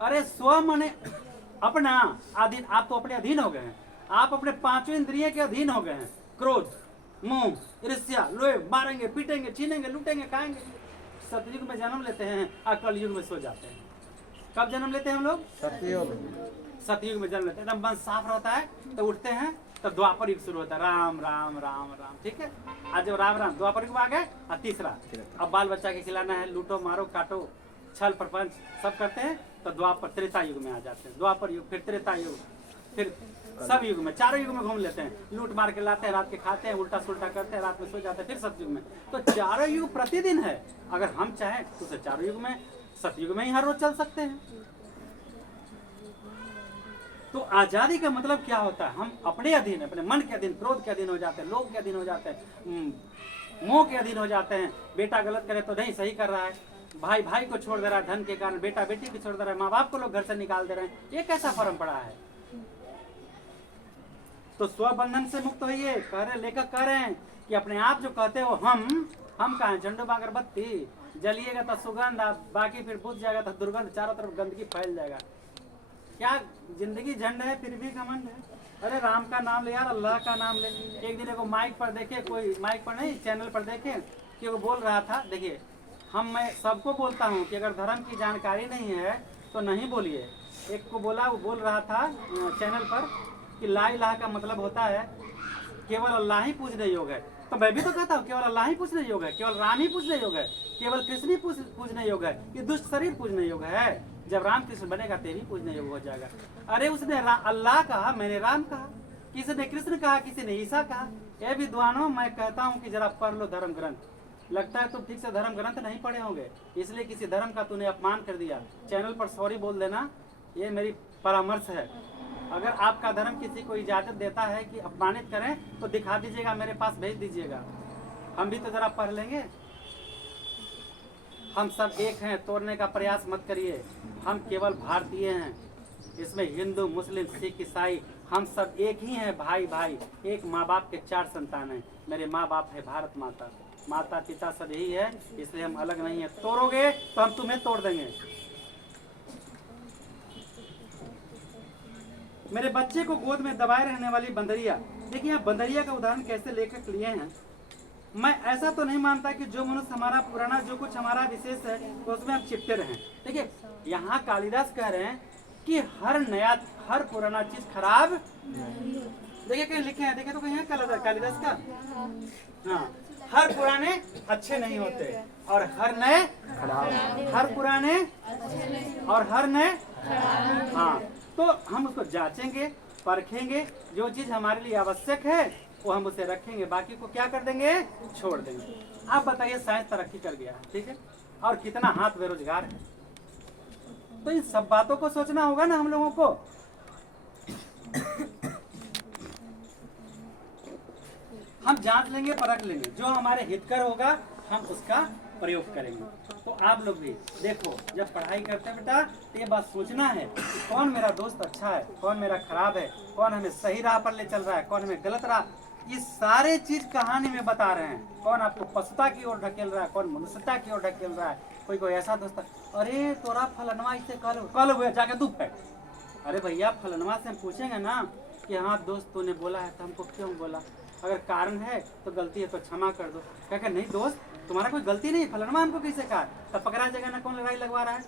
अरे स्व माने अपना, अधीन। आप तो अपने अधीन हो गए हैं, आप अपने पांचों इंद्रिय के अधीन हो गए हैं। क्रोध, मोह, ईर्ष्या, लोभ, मारेंगे, पीटेंगे, छीनेंगे, लूटेंगे, खाएंगे। सतयुग में जन्म लेते हैं और कलयुग में सो जाते हैं। कब जन्म लेते हैं हम लोग? सतयुग में जन्म लेते हैं, एकदम मन साफ रहता है तो उठते हैं, तो द्वापर युग शुरू होता है, राम राम राम राम। ठीक है, आज जब राम राम द्वापर युग आ गए, और तीसरा अब बाल बच्चा के खिलाना है, लूटो मारो काटो छल प्रपंच सब करते हैं, तो द्वापर त्रेता युग में आ जाते हैं। द्वापर युग, फिर त्रेता युग, फिर सब युग में, चारों युग में घूम लेते हैं, लूट मार के लाते हैं, रात के खाते हैं, उल्टा सुल्टा करते हैं, रात में सो जाते हैं, फिर सतयुग में। तो चारों युग प्रतिदिन है, अगर हम चाहें तो चारों युग में, सतयुग में ही हर रोज चल सकते हैं। तो आजादी का मतलब क्या होता है? हम अपने अधीन, अपने मन के अधीन, क्रोध के अधीन हो जाते हैं, लोभ के अधीन हो जाते हैं, मोह के अधीन हो जाते हैं। बेटा गलत करे तो नहीं, सही कर रहा है, भाई भाई को छोड़ दे रहा है धन के कारण, बेटा बेटी को छोड़ दे रहा है, माँ बाप को लोग घर से निकाल दे रहे हैं। ये कैसा परंपरा है? तो स्वबंधन से मुक्त होइए। कह रहे, लेखक कह रहे हैं कि अपने आप जो कहते हो हम कहाँ, झंडू बागर बत्ती जलिएगा तो सुगंध, बाकी फिर बुझ जाएगा तो दुर्गंध, चारों तरफ गंदगी फैल जाएगा। क्या जिंदगी झंड है, फिर भी घमंड है। अरे राम का नाम ले यार, अल्लाह का नाम ले। एक दिन को माइक पर देखे, कोई माइक पर नहीं, चैनल पर देखे कि वो बोल रहा था, देखिए मैं सबको बोलता हूँ कि अगर धर्म की जानकारी नहीं है तो नहीं बोलिए। एक को बोला, वो बोल रहा था चैनल पर कि ला इलाहा का मतलब होता है केवल अल्लाह ही पूजने योग्य है। तो मैं भी तो कहता हूँ केवल अल्लाह ही पूजने योग्य है, केवल राम ही पूजने योग्य है, केवल कृष्ण ही पूजने योग्य है, ये दुष्ट शरीर पूजने योग्य है। जब राम कृष्ण बनेगा तेरी पूजने योग्य हो जाएगा। अरे उसने अल्लाह कहा, मैंने राम कहा, किसी ने कृष्ण कहा, किसी ने ईसा कहा। ये विद्वानों, मैं कहता हूँ कि जरा पढ़ लो धर्म ग्रंथ। लगता है तुम ठीक से धर्म ग्रंथ नहीं पढ़े होंगे, इसलिए किसी धर्म का तूने अपमान कर दिया। चैनल पर सॉरी बोल देना, ये मेरी परामर्श है। अगर आपका धर्म किसी को इजाजत देता है कि अपमानित करें तो दिखा दीजिएगा, मेरे पास भेज दीजिएगा, हम भी तो जरा पढ़ लेंगे। हम सब एक हैं, तोड़ने का प्रयास मत करिए। हम केवल भारतीय हैं, इसमें हिंदू, मुस्लिम, सिख, ईसाई, हम सब एक ही हैं, भाई भाई। एक माँ बाप के 4 संतान हैं। मेरे माँ बाप है भारत माता, माता पिता सब यही है, इसलिए हम अलग नहीं है। तोड़ोगे तो हम तुम्हें तोड़ देंगे। मेरे बच्चे को गोद में दबाए रहने वाली बंदरिया, देखिए यहाँ बंदरिया का उदाहरण कैसे लेकर लिए हैं। मैं ऐसा तो नहीं मानता कि जो मनुष्य हमारा पुराना, जो कुछ हमारा विशेष है तो उसमें हम चिपटे रहें। देखिए यहाँ कालिदास कह रहे हैं कि हर नया, हर पुराना चीज खराब। देखिए कहीं लिखे हैं, देखे तो कहीं है कालिदास का, हाँ, हर पुराने अच्छे नहीं होते और हर नए खराब, हर पुराने और हर नए, हाँ। तो हम उसको जांचेंगे, परखेंगे, जो चीज हमारे लिए आवश्यक है वो हम उसे रखेंगे, बाकी को क्या कर देंगे, छोड़ देंगे। आप बताइए, साइंस तरक्की कर गया है, ठीक है, और कितना हाथ बेरोजगार है। तो इन सब बातों को सोचना होगा ना हम लोगों को। हम जांच लेंगे, परख लेंगे, जो हमारे हितकर होगा हम उसका प्रयोग करेंगे। तो आप लोग भी देखो, जब पढ़ाई करते हैं बेटा तो ये बात सोचना है कि कौन मेरा दोस्त अच्छा है, कौन मेरा खराब है, कौन हमें सही राह पर ले चल रहा है, कौन हमें गलत राह। ये सारे चीज कहानी में बता रहे हैं। कौन आपको पशुता की ओर ढकेल रहा है, कौन मनुष्यता की ओर ढकेल रहा है। कोई ऐसा दोस्त, अरे तोरा फलनवा इसे कल हुए जाके तू फेंक। अरे भैया, फलनवा से हम पूछेंगे ना कि हाँ दोस्त तूने बोला है तो हमको क्यों बोला, अगर कारण है तो गलती है तो क्षमा कर दो। क्या नहीं दोस्त, तुम्हारा कोई गलती नहीं, फलनवा हमको किसे कहा, तब पकड़ा जाएगा ना कौन लड़ाई लगवा रहा है,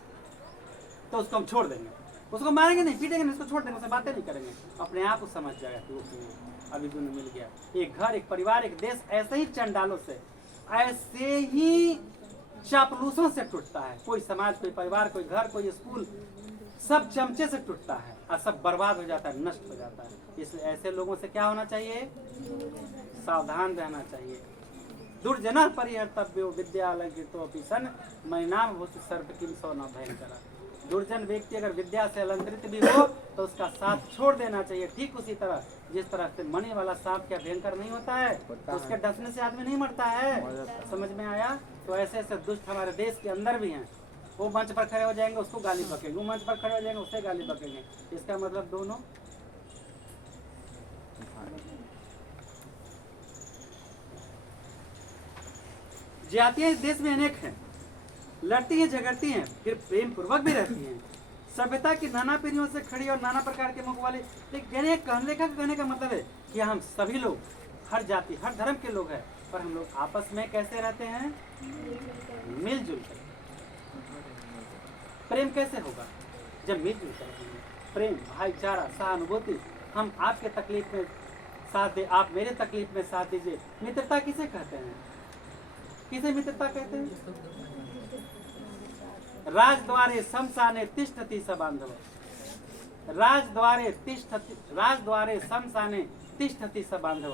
तो उसको हम छोड़ देंगे, उसको मारेंगे नहीं, पीटेंगे नहीं, उसको छोड़ देंगे, उससे बातें नहीं करेंगे। अपने आप को समझ जाएगा कि वो अभी गुण मिल गया। एक घर, एक परिवार, एक देश ऐसे ही चंडालों से, ऐसे ही चापलूसों से टूटता है। कोई समाज, कोई परिवार, कोई घर, कोई स्कूल, सब चमचे से टूटता है और सब बर्बाद हो जाता है, नष्ट हो जाता है। इसलिए ऐसे लोगों से क्या होना चाहिए? सावधान रहना चाहिए। दुर्जन परिहर्तव्यो विद्यालंकृतो अपि सन मैनाम भूत सर्प किम सो न भयंकर। दुर्जन व्यक्ति अगर विद्या से अलंकृत भी हो तो उसका साथ छोड़ देना चाहिए। ठीक उसी तरह जिस तरह से मणि वाला सांप क्या भयंकर नहीं होता है, तो उसके डसने से आदमी नहीं मरता है। समझ में आया? तो ऐसे ऐसे दुष्ट हमारे देश के अंदर भी हैं। वो मंच पर खड़े हो जाएंगे, उसको गाली बकेंगे, वो मंच पर खड़े हो जाएंगे, उससे गाली बकेंगे। इसका मतलब दोनों जातियां इस देश में अनेक हैं, लड़ती हैं, झगड़ती हैं, फिर प्रेम पूर्वक भी रहती हैं। सभ्यता की नाना पीढ़ियों से खड़ी और नाना प्रकार के मुख वाली कहने का मतलब है कि हम सभी लोग हर जाति हर धर्म के लोग हैं, पर हम लोग आपस में कैसे रहते हैं? मिलजुल कर। प्रेम कैसे होगा? जब मिलजुल कर रहेंगे। प्रेम, भाईचारा, सहानुभूति। हम आपके तकलीफ में साथ दे, आप मेरे तकलीफ में साथ दीजिए। मित्रता किसे कहते हैं? किसे मित्रता कहते हैं? राजद्वारे शमशाने तिष्ठति स बांधव। राजद्वारे शमशाने तिष्ठति स बांधव।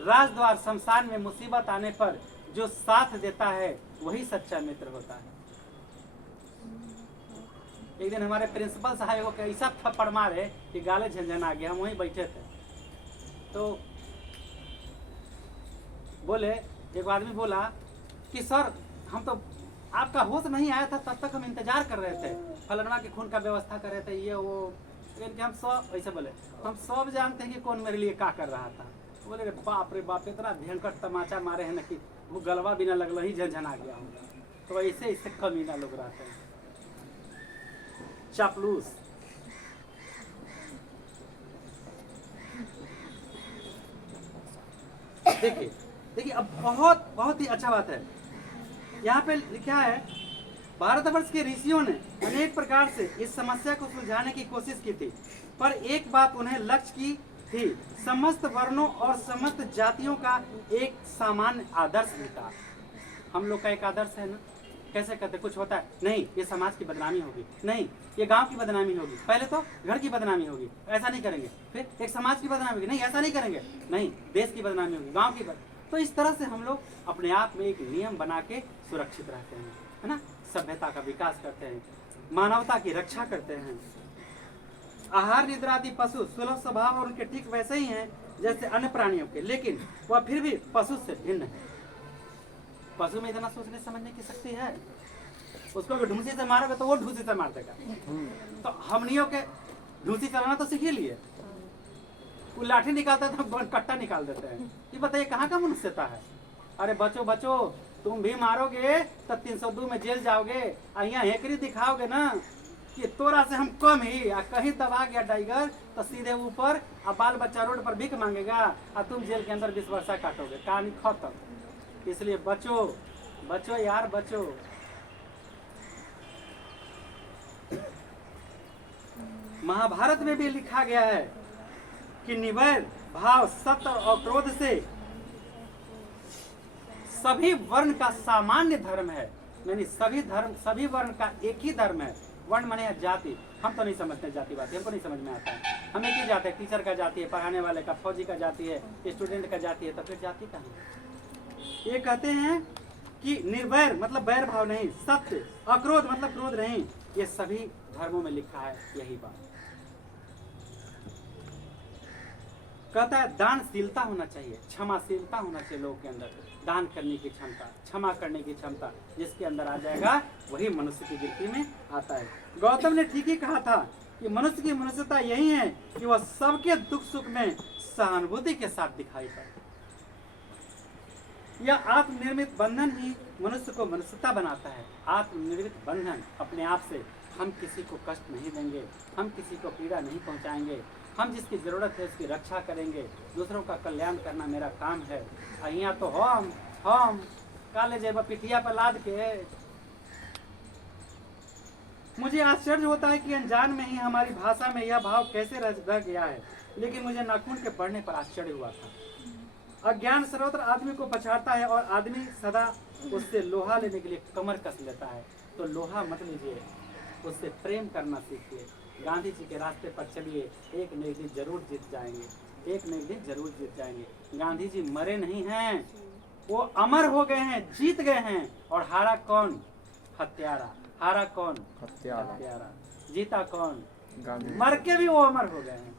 राजद्वार शमशान में मुसीबत आने पर जो साथ देता है वही सच्चा मित्र होता है। एक दिन हमारे प्रिंसिपल साहब को ऐसा थप्पड़ मारे कि गाले झंझन आ गया। हम वहीं बैठे थे तो बोले, एक आदमी बोला कि सर हम तो आपका होश नहीं आया था, तब तक हम इंतजार कर रहे थे, फलनवा के खून का व्यवस्था कर रहे थे, ये वो। लेकिन हम सब ऐसे बोले, हम सब जानते हैं कि कौन मेरे लिए क्या कर रहा था। बोले रे बाप रे बाप, इतना भयंकर तमाचा मारे हैं ना कि वो गलवा बिना लगल ही झंझन आ गया हूँ। तो ऐसे इससे कमीना लोग रहते हैं, चापलूस। देखिए देखिए, अब बहुत ही अच्छा बात है। यहाँ पे लिखा है, भारतवर्ष के ऋषियों ने अनेक प्रकार से इस समस्या को सुलझाने की कोशिश की थी, पर एक बात उन्हें लक्ष्य की थी, समस्त वर्णों और समस्त जातियों का एक सामान्य आदर्श था। हम लोग का एक आदर्श है ना। कैसे कहते? कुछ होता है नहीं, ये समाज की बदनामी होगी, नहीं ये गांव की बदनामी होगी, पहले तो घर की बदनामी होगी, ऐसा नहीं करेंगे। फिर एक समाज की बदनामी होगी, नहीं ऐसा नहीं करेंगे, नहीं देश की बदनामी होगी, गांव की तो इस तरह से हम लोग अपने आप में एक नियम बना के सुरक्षित रहते हैं, है ना। सभ्यता का विकास करते हैं, मानवता की रक्षा करते हैं। आहार निद्रा आदि पशु सुलभ स्वभाव और उनके ठीक वैसे ही हैं जैसे अन्य प्राणियों के, लेकिन वह फिर भी पशु से भिन्न है। पशु में इतना सोचने समझने की शक्ति है। उसको अगर ढूंसी से मारोगे तो वो ढूंसी से मार देगा। तो हमनियों के ढूंसी चलाना तो सीख ही लिए। वो लाठी निकालता है तो कट्टा निकाल देते हैं। ये बताइए कहाँ का मनुष्यता है? अरे बचो बचो, तुम भी मारोगे तो 302 में जेल जाओगे। यहाँ हेकरी दिखाओगे ना कि तोरा से हम कम ही, कहीं दबा गया टाइगर तो सीधे ऊपर, अब बाल बच्चा रोड पर भीख मांगेगा और तुम जेल के अंदर 20 वर्षा काटोगे। कहानी खत्म। इसलिए बचो बचो यार, बचो। महाभारत में भी लिखा गया है कि निवैर भाव, सत्य और क्रोध से सभी वर्ण का सामान्य धर्म है। यानी सभी वर्ण का एक ही धर्म है। वर्ण माने जाति। हम तो नहीं समझते जातिवाद, हमको नहीं समझ में आता है। हम एक ही जाति है, टीचर का जाति है, पढ़ाने वाले का, फौजी का जाति है, स्टूडेंट का जाति है, तो फिर जाति कहाँ है? ये कहते हैं कि निर्वैर मतलब बैर भाव नहीं, सत्य, अक्रोध मतलब क्रोध नहीं। ये सभी धर्मों में लिखा है यही बात। कहता है दानशीलता होना चाहिए, क्षमाशीलता होना चाहिए लोगों के अंदर। दान करने की क्षमता, क्षमा करने की क्षमता जिसके अंदर आ जाएगा वही मनुष्य की गिनती में आता है। गौतम ने ठीक ही कहा था कि मनुष्य की मनुष्यता यही है कि वह सबके दुख सुख में सहानुभूति के साथ दिखाई पड़े। यह आत्मनिर्मित बंधन ही मनुष्य को मनुष्यता बनाता है। आत्मनिर्मित बंधन, अपने आप से हम किसी को कष्ट नहीं देंगे, हम किसी को पीड़ा नहीं पहुंचाएंगे, हम जिसकी जरूरत है उसकी रक्षा करेंगे, दूसरों का कल्याण करना मेरा काम है। यहाँ तो हम काले जेब पिठिया पर लाद के। मुझे आश्चर्य होता है कि अनजान में ही हमारी भाषा में यह भाव कैसे रह गया है, लेकिन मुझे नाखून के पढ़ने पर आश्चर्य हुआ था। अज्ञान सर्वत्र आदमी को पछाड़ता है और आदमी सदा उससे लोहा लेने के लिए कमर कस लेता है। तो लोहा मत लीजिए, उससे प्रेम करना सीखिए, गांधी जी के रास्ते पर चलिए, एक न एक दिन जरूर जीत जाएंगे, एक न एक दिन जरूर जीत जाएंगे। गांधी जी मरे नहीं हैं, वो अमर हो गए हैं, जीत गए हैं। और हारा कौन? हत्यारा। हारा कौन? हत्यारा। जीता कौन? गांधी। मर के भी वो अमर हो गए हैं,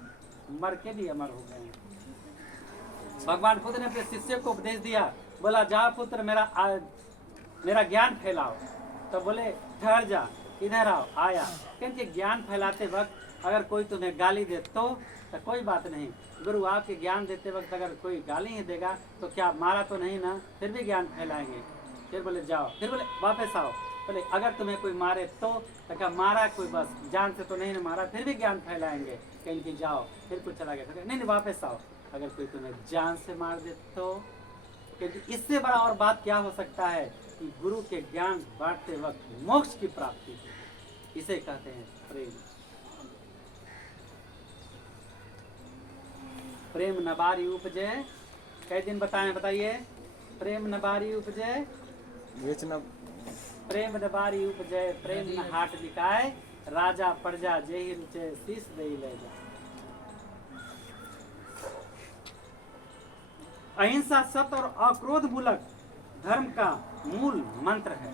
मर के भी अमर हो गए हैं। भगवान खुद ने अपने शिष्य को उपदेश दिया, बोला जा पुत्र मेरा ज्ञान फैलाओ। तो बोले ठहर जा, इधर आओ। आया, क्योंकि ज्ञान फैलाते वक्त अगर कोई तुम्हें गाली दे तो कोई बात नहीं, गुरु आपके ज्ञान देते वक्त अगर कोई गाली ही देगा तो क्या मारा तो नहीं ना, फिर भी ज्ञान फैलाएंगे। फिर बोले जाओ, फिर बोले वापस आओ। बोले अगर तुम्हें कोई मारे तो क्या मारा, कोई बस जान से तो नहीं ना मारा, फिर भी ज्ञान फैलाएंगे। कहीं की जाओ, फिर कुछ चला गया, नहीं नहीं वापस आओ। अगर कोई तुम्हें जान से मार दे तो, क्योंकि इससे बड़ा और बात क्या हो सकता है कि गुरु के ज्ञान बांटते वक्त मोक्ष की प्राप्ति, इसे कहते हैं प्रेम। प्रेम न बारी उपजे, कई दिन बताएं, बताइए। प्रेम न बारी उपजे, प्रेम न बारी उपजे, प्रेम न हाट बिकाए, राजा प्रजा जेहि रुचे शीश देई ले जा। अहिंसा, सत्य और अक्रोध मूलक धर्म का मूल मंत्र है।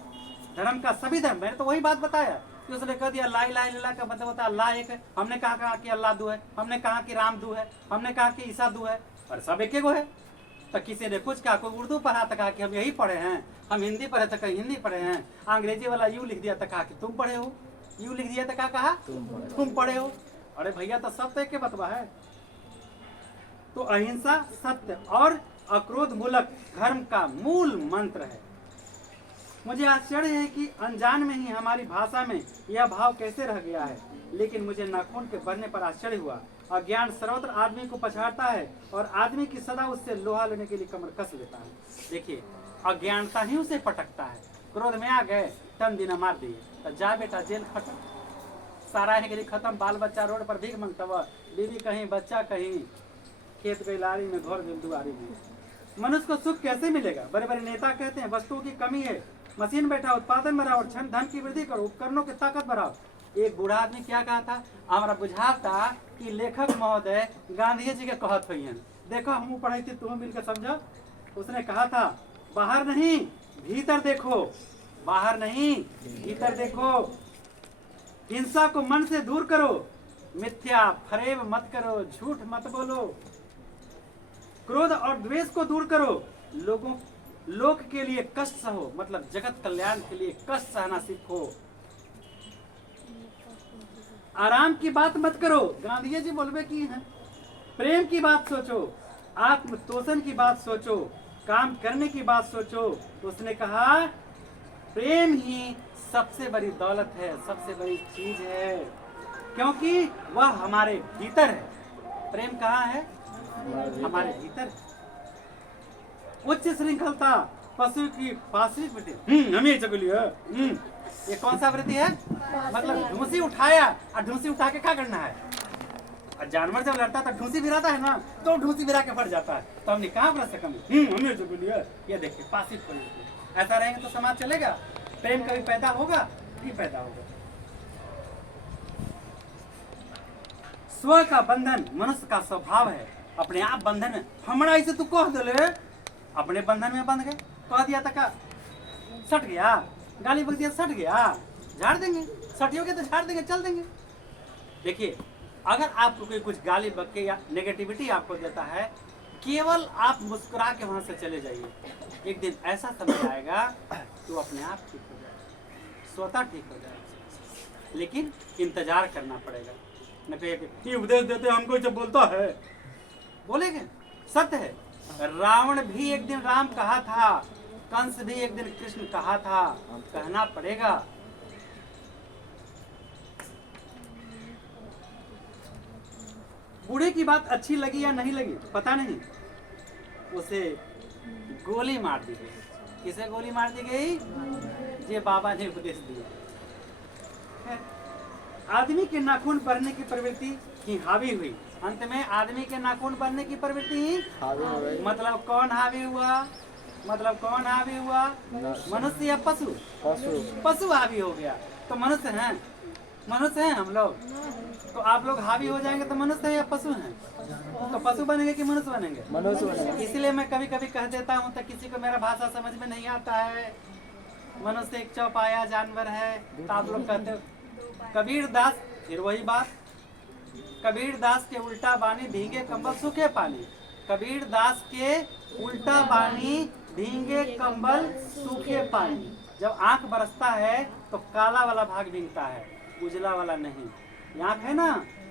धर्म का सभी धर्म, मैंने तो वही बात बताया कि उसने कह दिया ला इलाहा इल्लल्लाह का मतलब होता है अल्लाह एक है। हमने कहा कि अल्लाह दो है, हमने कहा कि राम दो है, हमने कहा कि ईसा दो है, और सब एक गो है। तो किसी ने कुछ कहा, कोई उर्दू पढ़ा तो कहा कि हम यही पढ़े हैं, हम हिंदी पढ़े तो कहीं हिंदी पढ़े हैं, अंग्रेजी वाला यू लिख दिया तो कहा कि तुम पढ़े हो, यू लिख दिया तो क्या कहा तुम पढ़े हो। अरे भैया तो सब तो एक बतवा है। तो अहिंसा, सत्य और अक्रोध मूलक धर्म का मूल मंत्र है। मुझे आश्चर्य है कि अनजान में ही हमारी भाषा में यह भाव कैसे रह गया है, लेकिन मुझे नाखून के बढ़ने पर आश्चर्य हुआ। अज्ञान सर्वत्र आदमी को पछाड़ता है और आदमी की सदा उससे लोहा लेने के लिए कमर कस लेता है। देखिए, अज्ञानता ही उसे पटकता है। क्रोध में आ गए, तन दिन मार दिए, तो जा बेटा जेल खत्म, सारा है खत्म, बाल बच्चा रोड पर भीख मांगता हुआ, बीवी कहीं, बच्चा कहीं, खेत गैलारी में, घर दुआरी में। मनुष्य को सुख कैसे मिलेगा? बड़े बड़े नेता कहते हैं वस्तुओं की कमी है, मशीन बैठा, उत्पादन बढ़ाओ, धन की वृद्धि करो, उपकरणों की ताकत बढ़ाओ। एक बूढ़ा आदमी क्या कहा था? हमारा बुझाता कि लेखक महोदय गांधी जी के कहत हुई हैं। देखो हम पढ़ाई थी, तुम मिलकर समझो। उसने कहा था बाहर नहीं भीतर देखो, बाहर नहीं भीतर देखो। हिंसा को मन से दूर करो, मिथ्या फरेब मत करो, झूठ मत बोलो। क्रोध और द्वेष को दूर करो, लोक के लिए कष्ट सहो, मतलब जगत कल्याण के लिए कष्ट सहना सीखो। आराम की बात मत करो, गांधी जी बोलबे की है। प्रेम की बात सोचो, आत्मतोषण की बात सोचो, काम करने की बात सोचो। तो उसने कहा प्रेम ही सबसे बड़ी दौलत है, सबसे बड़ी चीज है, क्योंकि वह हमारे भीतर है। प्रेम कहाँ है? हमारे भीतर। उच्च श्रृंखलता पशु की पार्श्विक वृत्ति, हमें चकुली है। ये कौन सा वृत्ति है? मतलब ढूंसी उठाया और ढूंसी उठा के क्या करना है? और जानवर जब लड़ता है तो ढूंसी भिराता है ना, तो ढूंसी भिरा के फट जाता है। तो हमने कहा अपना से कमी, हमें चकुली है। ये देखिए पार्श्विक प्रवृत्ति। ऐसा रहेंगे तो समाज चलेगा? प्रेम कभी पैदा होगा? नहीं पैदा होगा। स्व का बंधन मनुष्य का स्वभाव है, अपने आप बंधन में। हमारा ऐसे तू कह दे, अपने बंधन में बंध गए, कह दिया तक सट गया, गाली बक दिया सट गया, झाड़ देंगे, सटियोगे तो झाड़ देंगे, चल देंगे। देखिए, अगर आपको कोई कुछ गाली बक के या नेगेटिविटी आपको देता है, केवल आप मुस्कुरा के वहां से चले जाइए। एक दिन ऐसा समय आएगा तो अपने आप ठीक हो जाएगा, स्वतः ठीक हो जाएगा। लेकिन इंतजार करना पड़ेगा। न कहे उपदेश देते हमको जब बोलता है, बोलेंगे सत्य है। रावण भी एक दिन राम कहा था, कंस भी एक दिन कृष्ण कहा था, कहना पड़ेगा। बूढ़े की बात अच्छी लगी या नहीं लगी पता नहीं, उसे गोली मार दी गई। किसे गोली मार दी गई? ये बाबा ने उपदेश दिया। आदमी के नाखून बढ़ने की प्रवृत्ति की हावी हुई। अंत में आदमी के नाखून बढ़ने की प्रवृत्ति मतलब कौन हावी हुआ? मतलब कौन हावी हुआ? मनुष्य या पशु? पशु हावी हो गया। तो मनुष्य है मनुष्य हैं हम लोग। तो आप लोग हावी हो जाएंगे तो मनुष्य हैं या पशु हैं? तो पशु बनेंगे कि मनुष्य बनेंगे? मनुष्य। इसीलिए मैं कभी कभी कह देता हूँ तो किसी को मेरा भाषा समझ में नहीं आता है, मनुष्य एक चौपाया जानवर है, तो आप लोग कहते हो कबीर दास, फिर वही बात, कबीर दास के उल्टा बानी भीगे कंबल सूखे पानी। कबीर दास के उल्टा बानी भीगे कंबल सूखे पानी। जब आंख बरसता है तो काला वाला भाग भीगता है, उजला वाला नहीं। आंख है ना,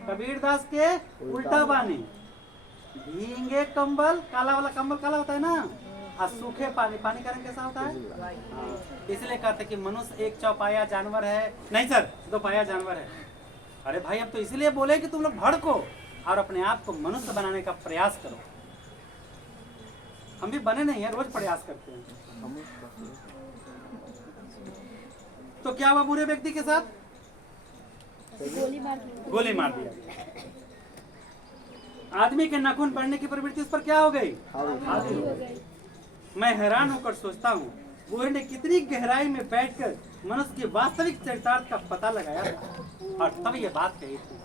कबीर दास के उल्टा बानी भीगे कंबल, काला वाला कंबल काला होता है ना, और सूखे पानी, पानी का रंग कैसा होता है? इसलिए कहते कि मनुष्य एक चौपाया जानवर है, नहीं सर दो पाया जानवर है। अरे भाई हम तो इसलिए बोले कि तुम लोग भड़को और अपने आप को मनुष्य बनाने का प्रयास करो। हम भी बने नहीं है, रोज प्रयास करते हैं। तो क्या हुआ बुरे व्यक्ति के साथ? गोली मार दिया। आदमी के नाखून बढ़ने की प्रवृत्ति उस पर क्या हो गई? हावी हो गई। मैं हैरान होकर सोचता हूँ बूढ़े ने कितनी गहराई में बैठकर मनुष्य के वास्तविक चरितार्थ का पता लगाया और तब ये बात कही थी।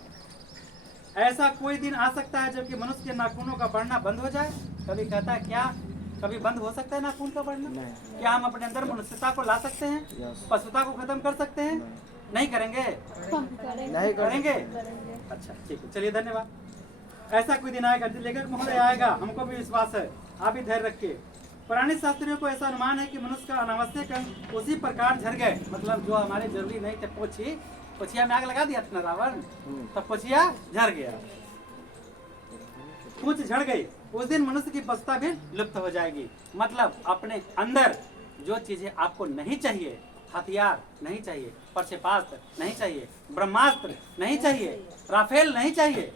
ऐसा कोई दिन आ सकता है जबकि मनुष्य के नाखूनों का बढ़ना बंद हो जाए? कभी कहता है क्या कभी बंद हो सकता है नाखून का बढ़ना? क्या हम अपने अंदर मनुष्यता को ला सकते हैं? पशुता को खत्म कर सकते हैं? नहीं करेंगे? नहीं करेंगे। अच्छा ठीक है, चलिए धन्यवाद। ऐसा कोई दिन आएगा, लेखक महोदय आएगा, हमको भी विश्वास है, आप भी धैर्य रखिए। पुराने शास्त्रियों को ऐसा अनुमान है कि मनुष्य का अनावश्यक अंग उसी प्रकार झड़ गए, मतलब जो हमारे जरूरी नहीं थे। पोछिया में आग लगा दिया था रावण, तब पोछिया झड़ गया, पूंछ झड़ गई। उस दिन मनुष्य की पशुता भी लुप्त हो जाएगी। मतलब अपने अंदर जो चीजें आपको नहीं चाहिए, हथियार नहीं चाहिए, प्रक्षेपास्त्र नहीं चाहिए, ब्रह्मास्त्र नहीं चाहिए, राफेल नहीं चाहिए,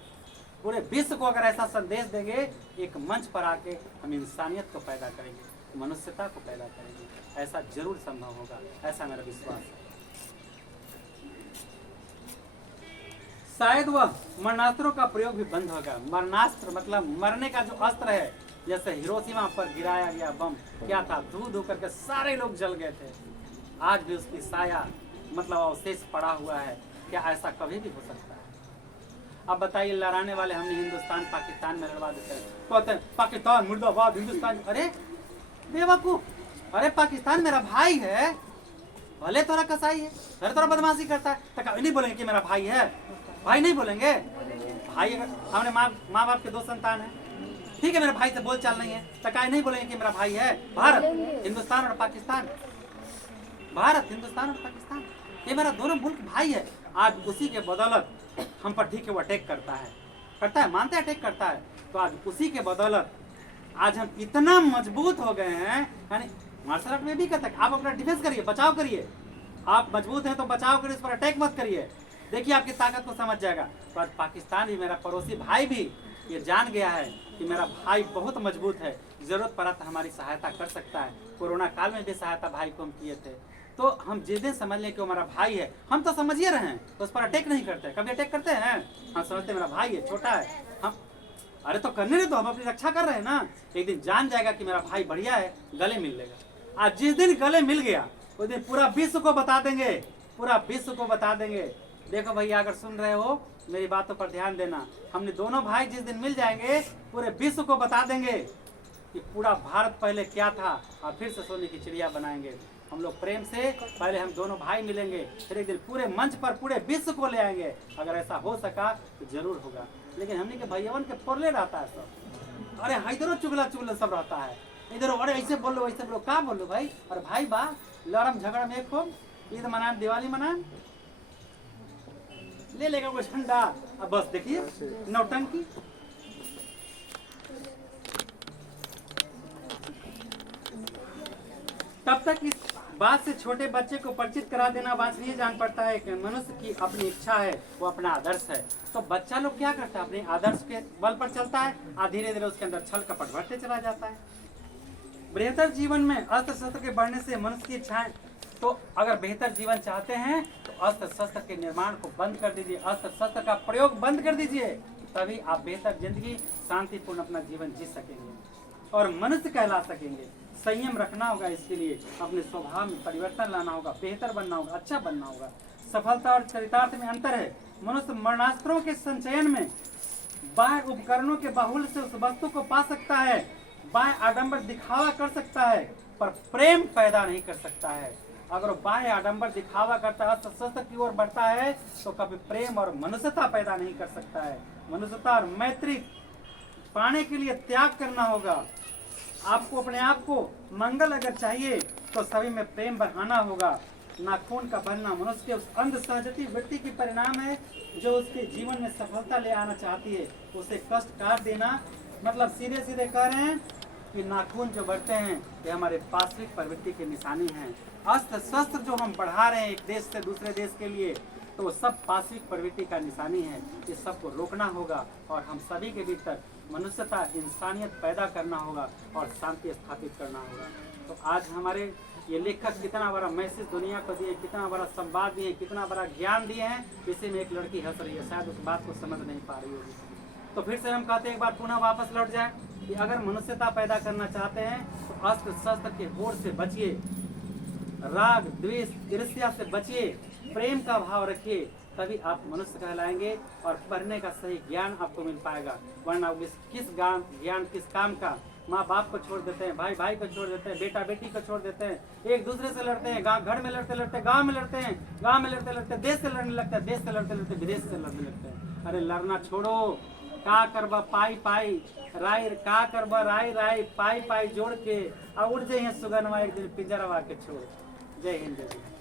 पूरे विश्व को अगर ऐसा संदेश देंगे, एक मंच पर आके हम इंसानियत को पैदा करेंगे, मनुष्यता को पैदा करेंगे, ऐसा जरूर संभव होगा, ऐसा मेरा विश्वास है। शायद वह मरणास्त्रों का प्रयोग भी बंद होगा। मरणास्त्र मतलब मरने का जो अस्त्र है, जैसे हिरोशिमा पर गिराया गया बम क्या था, धू धू करके सारे लोग जल गए थे, आज भी उसकी साया मतलब अवशेष पड़ा हुआ है। क्या ऐसा कभी भी हो सकता है? अब बताइए, लड़ाने वाले हमने हिंदुस्तान पाकिस्तान में लड़वा देते हैं, कहते हैं पाकिस्तान मुर्दाबाद, हिंदुस्तान। अरे बेवकूफ, अरे पाकिस्तान मेरा भाई है, भले थोड़ा कसाई है, भले थोड़ा बदमाशी करता है, तो नहीं बोलेंगे कि मेरा भाई है? भाई नहीं बोलेंगे? भाई अगर हमने माँ बाप के दो संतान है, ठीक है, मेरे भाई से बोल चाल नहीं है, तो क्या नहीं बोलेंगे कि मेरा भाई है? भारत हिंदुस्तान और पाकिस्तान, भारत हिंदुस्तान और पाकिस्तान, ये मेरा दोनों मुल्क भाई है। आज उसी के बदौलत हम पर ठीक है वो अटैक करता है, मानते हैं अटैक करता है, तो आज उसी के बदौलत आज हम इतना मजबूत हो गए हैं। यानी मार्शल आर्ट में भी कहता है आप अपना डिफेंस करिए, बचाव करिए, आप मजबूत हैं तो बचाव करिए, इस पर अटैक मत करिए, देखिए आपकी ताकत को समझ जाएगा। तो आज पाकिस्तान भी, मेरा पड़ोसी भाई भी ये जान गया है कि मेरा भाई बहुत मजबूत है, जरूरत पड़ा तो हमारी सहायता कर सकता है। कोरोना काल में भी सहायता भाई को हम किए थे। तो हम जिस दिन समझ लें कि वो हमारा भाई है, हम तो समझिए रहे हैं, तो उस पर अटैक नहीं करते। कभी अटैक करते हैं? हम समझते मेरा भाई है, छोटा है, हम अरे तो करने नहीं, तो हम अपनी रक्षा कर रहे हैं ना। एक दिन जान जाएगा कि मेरा भाई बढ़िया है, गले मिल लेगा। आज जिस दिन गले मिल गया उस दिन पूरा विश्व को बता देंगे, पूरा विश्व को बता देंगे। देखो भैया, अगर सुन रहे हो मेरी बातों पर ध्यान देना, हमने दोनों भाई जिस दिन मिल जाएंगे पूरे विश्व को बता देंगे कि पूरा भारत पहले क्या था, और फिर से सोने की चिड़िया बनाएंगे। हम लोग प्रेम से पहले हम दोनों भाई मिलेंगे, फिर एक दिन पूरे मंच पर पूरे विश्व को ले आएंगे। अगर ऐसा हो सका तो जरूर होगा, लेकिन हमने के भैयावन के पोरले रहता है सब। अरे इधरो चुगला चुगला सब रहता है, इधर अरे ऐसे बोल लो, ऐसे बोलो, क्या बोल लो भाई। और भाई बा लड़म झगड़ा में एक खूब, ईद मनान, दिवाली मनान, ले लेगा वो झंडा, अब बस देखिए नौटंकी। तब तक इस बात से छोटे बच्चे को परिचित करा देना वांछनीय जान पड़ता है कि मनुष्य की अपनी इच्छा है, वो अपना आदर्श है। तो बच्चा लोग क्या करता है, अपने आदर्श के बल पर चलता है और धीरे धीरे उसके अंदर छल कपट बढ़ते चला जाता है। बेहतर जीवन में अस्त्र शस्त्र के बढ़ने से मनुष्य की इच्छाएं, तो अगर बेहतर जीवन चाहते हैं तो अस्त्र शस्त्र के निर्माण को बंद कर दीजिए, अस्त्र शस्त्र का प्रयोग बंद कर दीजिए, तभी आप बेहतर जिंदगी शांतिपूर्ण अपना जीवन जी सकेंगे और मनुष्य कहला सकेंगे। संयम रखना होगा, इसके लिए अपने स्वभाव में परिवर्तन लाना होगा, बेहतर बनना होगा, अच्छा बनना होगा। सफलता और चरितार्थ में अंतर है। मनुष्य मरणास्त्रों के संचयन में बाह्य उपकरणों के बाहुल्य से उस वस्तु को पा सकता है, बाह्य आडंबर दिखावा कर सकता है, पर प्रेम पैदा नहीं कर सकता है। अगर बाह्य आडंबर दिखावा करता है, शस्त्र की ओर बढ़ता है, तो कभी प्रेम और मनुष्यता पैदा नहीं कर सकता है। मनुष्यता और मैत्री पाने के लिए त्याग करना होगा। आपको अपने आप को मंगल अगर चाहिए तो सभी में प्रेम बढ़ाना होगा। नाखून का बढ़ना मनुष्य के उस अंध सहजती वृत्ति की परिणाम है जो उसके जीवन में सफलता ले आना चाहती है। उसे कष्ट काट देना मतलब सीधे सीधे कह रहे हैं कि नाखून जो बढ़ते हैं ये हमारे पाश्विक प्रवृत्ति की निशानी है। अस्त्र शस्त्र जो हम बढ़ा रहे हैं एक देश से दूसरे देश के लिए, तो वो सब पाश्विक प्रवृत्ति का निशानी है। इस सब को रोकना होगा और हम सभी के भीतर मनुष्यता इंसानियत पैदा करना होगा और शांति स्थापित करना होगा। तो आज हमारे ये लेखक कितना बड़ा मैसेज दुनिया को दिए, कितना बड़ा संवाद दिए, कितना बड़ा ज्ञान दिए हैं। इसी में एक लड़की हंस रही है, शायद उस बात को समझ नहीं पा रही होगी। तो फिर से हम कहते हैं एक बार पुनः वापस लौट जाए कि अगर मनुष्यता पैदा करना चाहते हैं तो अस्त्र शस्त्र के होड़ से बचिए, राग द्वेष ईर्ष्या से बचिए, प्रेम का भाव रखिए, तभी आप मनुष्य कहलाएंगे और पढ़ने का सही ज्ञान आपको मिल पाएगा। वरना किस ज्ञान किस काम का। माँ बाप को छोड़ देते हैं, भाई भाई को छोड़ देते हैं, बेटा बेटी को छोड़ देते हैं, एक दूसरे से लड़ते हैं, घर में लड़ते लड़ते गांव में लड़ते हैं, गांव में लड़ते लड़ते देश से लड़ने लगते हैं, देश से लड़ते लड़ते विदेश से लड़ने लगते हैं। अरे लड़ना छोड़ो, का करबा पाई पाई राय, का करबा राय राय पाई पाई जोड़ के और उड़ जाइए सुगनवा एक दिन पिंजरवा के छोड़। जय हिंद जय हिंद।